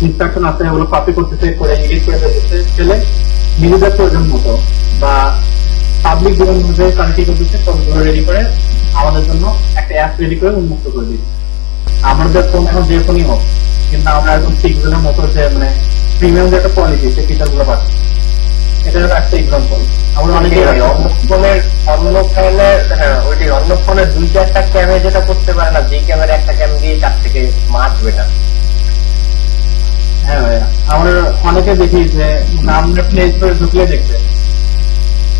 ইনস্ট্রাকশন আছে ওগুলো কপি করতেছে, করে এডিট করে দিতেছে, ফেলে নিজেদের প্রয়োজন মতো বা পাবলিক জীবন মধ্যে তারা কি করতেছে সবগুলো রেডি করে আমাদের জন্য একটা অ্যাপ রেডি করে উন্মুক্ত করে দিচ্ছে। আমাদের ফোন এখন যে ফোনই হোক, কিন্তু আমরা একদম পিক্সেলের মতো যে মানে প্রিমিয়াম যে একটা কোয়ালিটি সেই ফিচার গুলো পাচ্ছি। এটা একটা এক্সাম্পল। আমরা অনেকে অন্য ফোনের 2-4টা ক্যামেরা যেটা করতে পারে না, যে ক্যামেরা একটা ক্যামেরা দিয়ে তার থেকে মাছ বেটার। হ্যাঁ ভাইয়া, আমরা অনেকে দেখি যে আমরা প্লে স্টোরে ঢুকলে দেখবে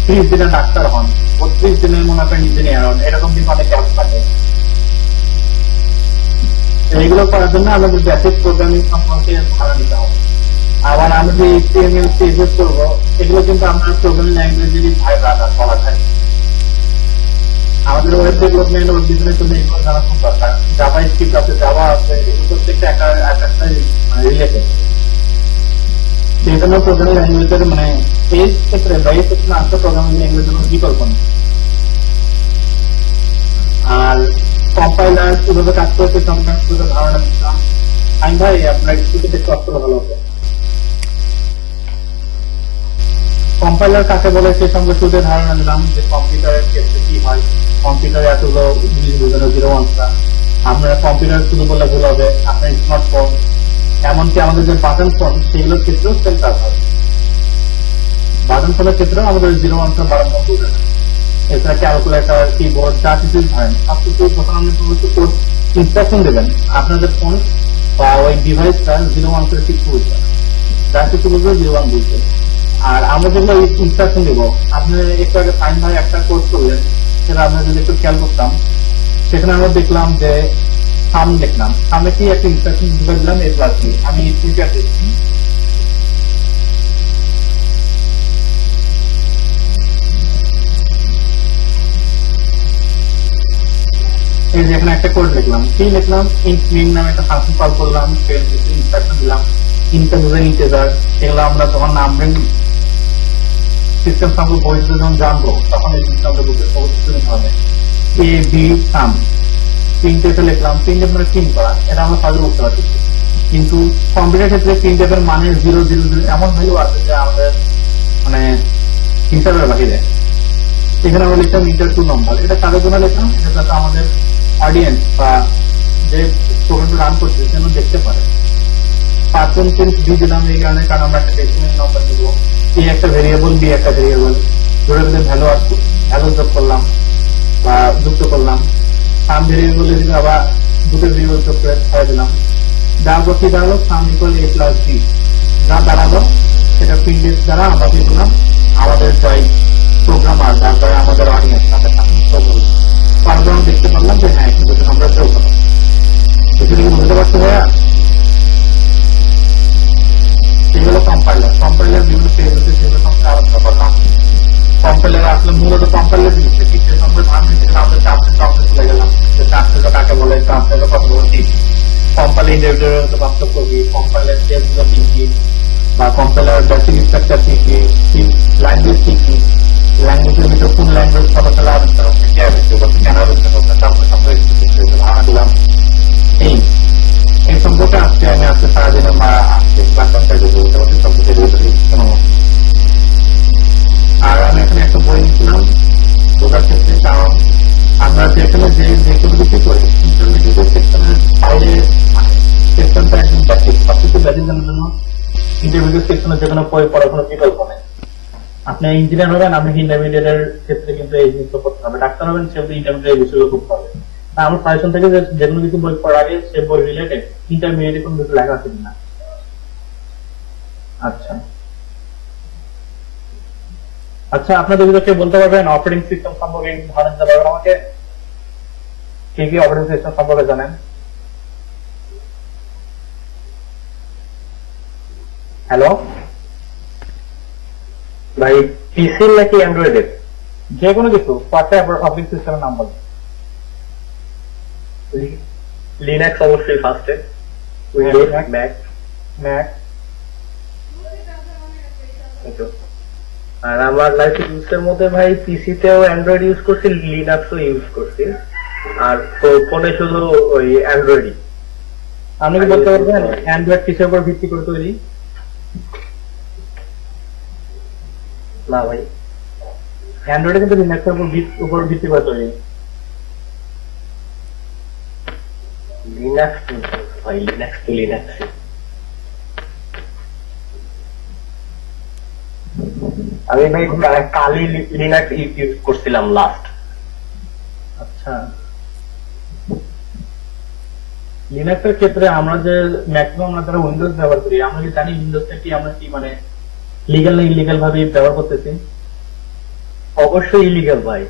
30 দিনের ডাক্তার হন, 32 দিনের মনে করেন ইঞ্জিনিয়ার হন, এরকম কিন্তু অনেক অ্যাপ থাকে। এইগুলো করার জন্য আমাদের বেসিক প্রোগ্রামিং সম্পর্কে ধারণা নিতে হবে। আবার আমরা যে HTML ইউজ করবো এগুলো কিন্তু আমরা প্রোগ্রামিং ল্যাঙ্গুয়েজেরই ভাই ব্রাদার বলা যায়। আমাদের ওয়েব ডেভেলপমেন্ট ওর বিজনেস জন্য এগুলো জানা খুব দরকার। জাভা স্ক্রিপ্ট আছে, জাভা আছে, এগুলো প্রত্যেকটা একটা রিলেটেড। সেই জন্য প্রোগ্রামিং ল্যাঙ্গুয়েজের মানে এই ক্ষেত্রে বা এই ক্ষেত্রে আসলে প্রোগ্রামিং ল্যাঙ্গুয়েজের কোনো বিকল্প নেই। আর কম্পাইলার কিভাবে কাজ করতে সম্পর্কে ধারণা দিচ্ছিলাম আমি ভাই, আপনার স্কুটিতে ক্রস করে ভালো হতো। কম্পাইলার কাকে বলে সে সঙ্গে শুধু ধারণা দিলাম যে কম্পিউটারের ক্ষেত্রে কি হয়, কম্পিউটারে এতগুলো জিরো ওয়ানটা, আপনার কম্পিউটার শুধু বললে ভুল হবে, আপনার স্মার্টফোন এমনকি আমাদের যে বাটন ফোন সেগুলোর ক্ষেত্রেও সেম কাজ হয়। বাটন ফোনের ক্ষেত্রেও আমাদের জিরো ওয়ানটা বাটন ফোন বুঝে না। এছাড়া ক্যালকুলেটর, কিবোর্ড যা কিছু ধরেন সবকিছু যখন আপনি ইনস্ট্রাকশন দেবেন আপনাদের ফোন বা ওই ডিভাইসটা জিরো ওয়ান করে কিছু বুঝবে না, যা কিছু বুঝবে জিরো ওয়ান বুঝবে। আর আমরা যেগুলো ইনস্ট্রাকশন দেবো, আপনি একটু আগে ফাইন ভাই একটা কোর্স করলেন, সেটা আমরা যদি একটু খেয়াল করতাম সেখানে আমরা দেখলাম যে সাম দেখলাম, সামনে কি একটা ইনস্ট্রাকশন ঢুকে দিলাম এর প্লাস কি, আমি ফিচার দিচ্ছি এই যে এখানে একটা কোড লিখলাম, কি লিখলাম, ইন্ট নেম নামে একটা ফাংশন কল করলাম, ইনস্ট্রাকশন দিলাম, ইন্টার ইন্টিজার, এগুলো আমরা যখন নামবেন সিস্টেম সম্পর্কে বইতে যখন জানবো তখন এই জিনিসটা আমরা বুঝতে হবে। এ বি সাম প্রিন্ট লিখলাম, প্রিন্ট মানে প্রিন্ট করা, এটা আমরা সহজে বুঝতে পারছি। কিন্তু কম্পিউটার ক্ষেত্রে প্রিন্ট এর মানে 000 এমন ভ্যালু আছে যে আমাদের মানে হিসাবের বাহিরে। এখানে আমরা লিখলাম ইন্টার টু নম্বর, এটা কাদের জন্য লিখলাম, এটা যাতে আমাদের অডিয়েন্স বা যে প্রোগ্রামটা রান করছে যেন দেখতে পারে। পার্সেন্টেজ বি দিলাম এই কারণে, কারণ আমরা একটা ডেসিমেল নাম্বার দেবো, এ একটা ভেরিয়েবল, বি একটা ভেরিয়েবল, ধরে ধরে ভ্যালু যোগ করলাম বা যুক্ত করলাম। সাম ভেরিয়েবলে যদি আবার দুটো ভেরিয়েবল যোগ করে ছাড়া দিলাম, যা কি দাঁড়ালো সাম ইকুয়াল এ প্লাস বি, যা দাঁড়ালো সেটা প্রিন্ট দ্বারা আমরা দিয়ে দিলাম আমাদের যাই প্রোগ্রামার, তারপরে আমাদের অডিয়েন্স তাদের সামনে দেখতে পারলাম যে হ্যাঁ কিন্তু আমরা যোগ করলাম। সেটা কি বুঝতে পারছো ভাইয়া? সেগুলো কম্পাইলার বিভিন্ন পেজ আছে, সেগুলো সম্পর্কে আলোচনা করলাম। কম্পাইলার আসলে মূলত কম্পাইলার জিনিসটা কি, সে সম্পর্কে ভাবছি সেখানে আমাদের চাপে চলে গেলাম যে চাপটা কাকে বলে, চাপটা কত বড় ঠিক, কম্পাইলার ইন্ডিভিজুয়াল পার্থক্য কি, কম্পাইলার স্টেপগুলো কি কি, বা কম্পাইলার বেসিক স্ট্রাকচার কি কি, ল্যাঙ্গুয়েজ কি কি, ল্যাঙ্গুয়েজের ভিতরে কোন ল্যাঙ্গুয়েজ কতটা আলোচনা করতে কেন আলোচনা করতে ধারণা দিলাম। এই সম্পর্কে আজকে আমি আজকে সারাদিনে আর আমি এখানে একটা বই নিয়েছিলাম বোঝার ক্ষেত্রে, কারণ আমরা যেখানে যে কোনো কিছু করি ইন্টারমিডিয়েট সেকশনের বাইরে মানে সেকশনটা একদম বেসিক, সবকিছু বেসিক জানার জন্য ইন্টারমিডিয়েট সেকশনের যে কোনো পড়াশোনার বিকল্প নেই। আপনি ইঞ্জিনিয়ার হবেন, আপনি ইন্টারমিডিয়েটের ক্ষেত্রে কিন্তু এই জিনিসটা করতে হবে, ডাক্তার হবেন সেহেতু ইন্টারমিডিয়েট বিষয়গুলো করতে হবে। আমার সাজেশন থেকে যে কোনো কিছু বই পড়ার আগে সে বই রিলেটেড ইন্টারমিডিয়েটে কোনো কিছু লেখা আছে কিনা। আচ্ছা আচ্ছা, আপনাদের ভিতরে কেউ বলতে পারবেন অপারেটিং সিস্টেম সম্পর্কে ধারণা দিতে পারবেন আমাকে? কে কি অপারেটিং সিস্টেম সম্পর্কে জানেন? হ্যালো ভাই, পিসি নাকি অ্যান্ড্রয়েডের? যে কোনো কিছু, পাঁচটা অপারেটিং সিস্টেমের নাম বলো। লিনাক্স অবশ্যই ফার্স্টে, উইন্ডোজ, Mac। ম্যাক। ম্যাক। আর আমার লাইফ ইউজের মধ্যে ভাই পিসিতেও অ্যান্ড্রয়েড ইউজ করছি, লিনাক্সও ইউজ করছি, আর ফোনে শুধু ওই অ্যান্ড্রয়েডই। আপনি কি বলতে পারবেন অ্যান্ড্রয়েড কিসের উপর ভিত্তি করে তৈরি? না ভাই, অ্যান্ড্রয়েডে কিন্তু লিনাক্সের উপর ভিত্তি করে তৈরি। লিনাক্স ভাই, লিনাক্স তো লিনাক্স। আমি ভাই কালি লিনাক্স ইউজ করছিলাম লাস্ট। আচ্ছা, লিনাক্সের ক্ষেত্রে আমরা যে ম্যাক্সিমাম আমরা যারা উইন্ডোজ ব্যবহার করি, আমরা কি জানি উইন্ডোজটা কি আমরা কি মানে লিগ্যাল না ইলিগ্যাল ভাবে ব্যবহার করতেছি? অবশ্যই ইলিগাল ভাই।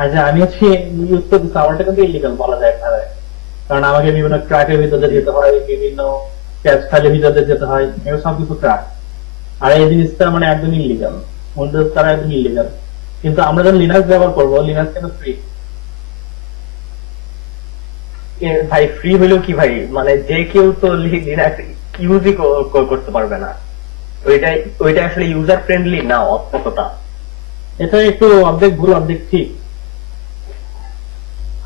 আজ আমি হচ্ছে ইউজ করতেছি, আমারটা কিন্তু ইলিগাল বলা যায় তাহলে, কারণ আমাকে বিভিন্ন ট্র্যাকের ভিতরে যেতে হয়, বিভিন্ন ক্যাশ ফাইলের ভিতরে যেতে হয়, এগুলো সব কিছু ট্র্যাক। আর এই জিনিসটা মানে একদম ইলিগাল, উইন্ডোজ তারা একদম ইলিগাল। কিন্তু আমরা যখন লিনাক্স ব্যবহার করবো, লিনাক্স কিন্তু ফ্রি। ভাই ফ্রি হইলেও কি ভাই, মানে যে কেউ তো লিনাক্স ইউজই করতে পারবে না। ওইটা আসলে ইউজার ফ্রেন্ডলি না অতটা। এটা একটু অর্ধেক ভুল অর্ধেক ঠিক।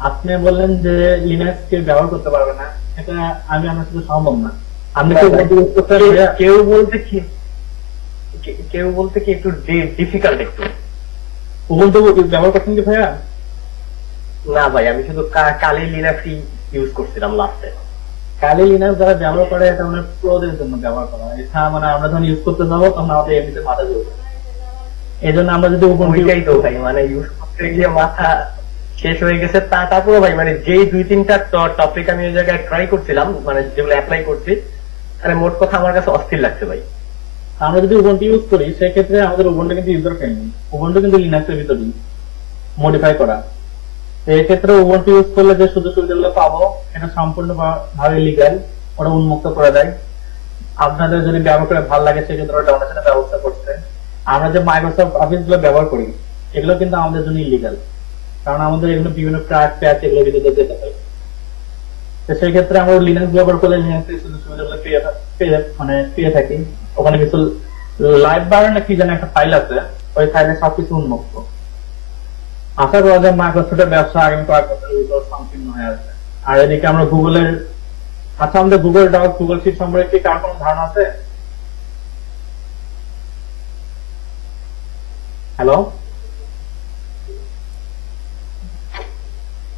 আপনি বললেন যে লিনাক্স কেউ ব্যবহার করতে পারবে না, এটা আমি আমার সাথে সম্ভব না। আপনি কেউ বলতে কি, কেউ বলতে কি একটু ডিফিকাল্ট একটু। উবুন্টু ব্যবহার করছেন কি ভাইয়া? না ভাই, আমি শুধু কালি লিনাক্স ইউজ করছিলাম লাস্টে। কালি লিনাক্স যারা ব্যবহার করে এটা মানে প্রোদের জন্য ব্যবহার করা, এটা মানে আমরা যখন ইউজ করতে যাবো তখন আমাদের এমনিতে মাথা জ্বলবে। এই জন্য আমরা যদি ওইটাই তো ভাই, মানে ইউজ করতে গিয়ে মাথা শেষ হয়ে গেছে। তারপরে ভাই মানে যেই 2-3টা টপিক আমি ওই জায়গায় ট্রাই করছিলাম, মানে যেগুলো অ্যাপ্লাই করছি, মানে মোট কথা আমার কাছে অস্থির লাগছে ভাই। আমরা যদি উবুন্টু ইউজ করি সেক্ষেত্রে আমাদের উবুন্টু কিন্তু ইউজার ফ্রেন্ডলি, উবুন্টু কিন্তু লিনাক্সের ভিতরেই মডিফাই করা। এই ক্ষেত্রে উবুন্টু ইউজ করলে যে সুযোগ সুবিধাগুলো পাবো এটা সম্পূর্ণ ভাবে লিগ্যাল, ওটা উন্মুক্ত করে দেয়। আপনাদের যদি ব্যবহার করে ভালো লাগে সেক্ষেত্রে ওটা ডোনেশনের ব্যবস্থা করছে। আমরা যে মাইক্রোসফট অফিস গুলো ব্যবহার করি এগুলো কিন্তু আমাদের জন্য ইলিগাল, কারণ আমাদের এগুলো বিভিন্ন ট্র্যাক প্যাচ এগুলো ভিতরে যেতে হয়। তো সেই ক্ষেত্রে আমরা লিনাক্স ব্যবহার করলে লিনাক্সের সুযোগ সুবিধাগুলো পেয়ে থাকি। ওখানে কিছু লাইভ বার না কি যেন একটা ফাইল আছে, ওই ফাইলে সবকিছু উন্মুক্ত। আশা করা যায় মাইক্রোসফটের ব্যবসা আগামী কয়েক বছরের ভিতর সম্পূর্ণ হয়ে আসবে। আর এদিকে আমরা গুগলের, আচ্ছা আমাদের গুগল ডক গুগল শিট সম্পর্কে কার কোনো ধারণা আছে? হ্যালো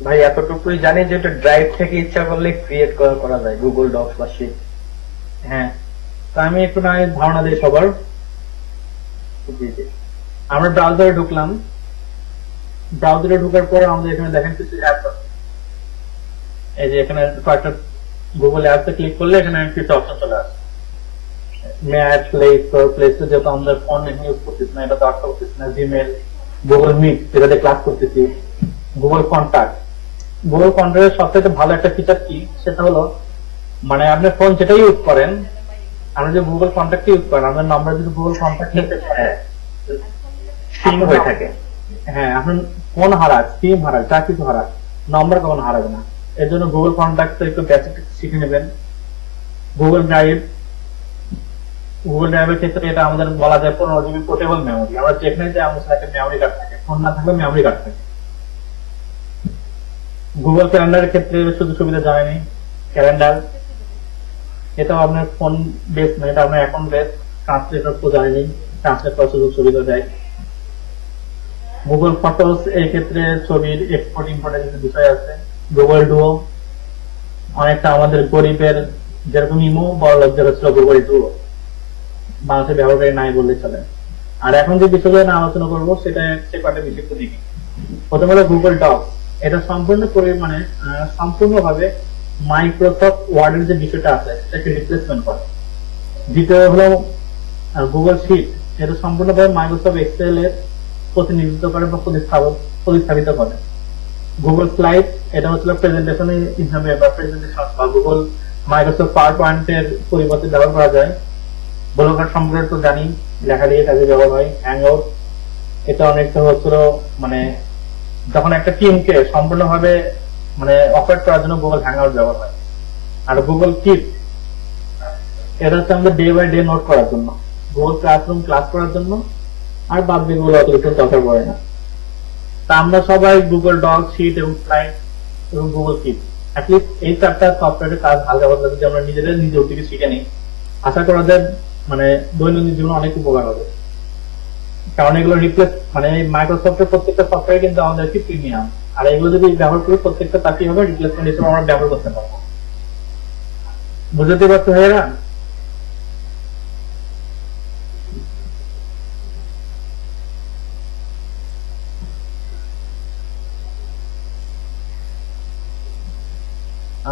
ভাই, এতটুকুই জানি যে এটা ড্রাইভ থেকে ইচ্ছা করলে ক্রিয়েট করা যায় গুগল ডক্স বা শিট। হ্যাঁ, তা আমি একটু না ধারণা দিই সবার। আমরা ব্রাউজারে ঢুকলাম, ব্রাউজারে ঢুকার পর আমাদের এখানে দেখেন কিছু অ্যাপ আছে। এই যে এখানে কয়েকটা গুগল অ্যাপসে ক্লিক করলে এখানে কিছু অপশন চলে আসে। Match, play store, play store যেহেতু আমাদের ফোন এখানে ইউজ করতেছি না, এটা তো আটকা করতেছি না। জিমেল, গুগল মিট যেটাতে ক্লাস করতেছি, গুগল কন্ট্যাক্ট। গুগল কন্ট্যাক্টের সবথেকে ভালো একটা ফিচার কি, সেটা হলো মানে আপনার ফোন যেটা ইউজ করেন, আপনি যে গুগল কন্ট্যাক্ট ইউজ করেন, আপনার নাম্বার যদি গুগল কন্ট্যাক্ট সিং হয়ে থাকে। হ্যাঁ, আপনার ফোন হারাক, সিম হারাক, যা কিছু হারাক, নাম্বার কখনো হারাবে না। এর জন্য গুগল কন্ট্যাক্ট একটু বেসিক শিখে নেবেন। গুগল ড্রাইভের ক্ষেত্রে এটা আমাদের বলা যায় 15 GB পোর্টেবল মেমোরি। আমরা যেখানে যাই আমাদের সাথে মেমোরি কার্ড থাকে, ফোন না থাকলে মেমোরি কার্ড থাকে। গুগল ক্যালেন্ডারের ক্ষেত্রে শুধু সুবিধা জানেনি, ক্যালেন্ডার এটাও আপনার ফোন বেস না, এটা আপনার অ্যাকাউন্ট বেস। ট্রান্সলেটর তো জানেনি, ট্রান্সলেট করার সুযোগ সুবিধা দেয়। গুগল ফটোস এই ক্ষেত্রে ছবির এক্সপোর্ট ইম্পোর্টের কিছু বিষয় আছে। গুগল ডুও অনেকটা আমাদের গরিবের যেরকম ইমো, বড় লোকদের হচ্ছিল গুগল ডুও, বাংলাদেশের ব্যবহারকারী নাই বললে চলে। আর এখন যে বিষয়গুলো নিয়ে আলোচনা করবো সেটা সে কয়েকটা বিষয় একটু দেখি। প্রথম হলো গুগল ডক, এটা সম্পূর্ণভাবে মাইক্রোসফট ওয়ার্ডের যে বিষয়টা আছে সেটাকে রিপ্লেসমেন্ট করে। দ্বিতীয় হলো গুগল শিট, এটা সম্পূর্ণভাবে মাইক্রোসফট এক্সেল এর প্রতিনিধিত্ব করে বা প্রতিস্থাপিত করে। গুগল স্লাইড, এটা হচ্ছে প্রেজেন্টেশন হিসাবে বা প্রেজেন্টেশন বা গুগল মাইক্রোসফট পাওয়ার পয়েন্টের পরিবর্তে ব্যবহার করা যায়। ব্লগার সম্পর্কে তো জানি, লেখালেখি কাজে ব্যবহার হয়। হ্যাংআউট এটা অনেকটা হচ্ছিল মানে যখন একটা টিমকে সম্পূর্ণভাবে মানে অপারেট করার জন্য গুগল হ্যাংআউট ব্যবহার হয়। আর গুগল কিপ এটা হচ্ছে আমাদের ডে বাই ডে নোট করার জন্য, গুগল ক্লাসরুম ক্লাস করার জন্য, আর বাদ দিয়ে গুগল অত কিছু দরকার পড়ে না। তা আমরা সবাই গুগল ডক, শিট এবং স্লাইড এবং গুগল কিপ অ্যাটলিস্ট এই চারটা সফটওয়্যারের কাজ হালকা পাতলা যদি আমরা নিজের থেকে শিখে নিই, আশা করা যায় মানে দৈনন্দিন জীবনে অনেক উপকার হবে। কারণ এগুলো রিপ্লেস মানে মাইক্রোসফটের প্রত্যেকটা সফটওয়্যার কিন্তু আমাদের কি প্রিমিয়াম, আর এগুলো যদি ব্যবহার করি প্রত্যেকটা তাকে হবে রিপ্লেসমেন্ট হিসেবে আমরা ব্যবহার করতে পারবো। বুঝতে পারছো ভাইয়েরা?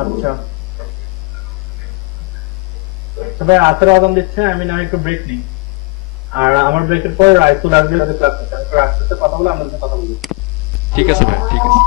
আচ্ছা তবে আসর আদান দিচ্ছে, আমি না একটু ব্রেক নিই, আর আমার ব্রেকের পর রাইসুল আসবে তাদের ক্লাস করতে, আমি রাইসুলের সাথে কথা বলে আমাদের সাথে কথা বলবো। ঠিক আছে ভাই, ঠিক আছে।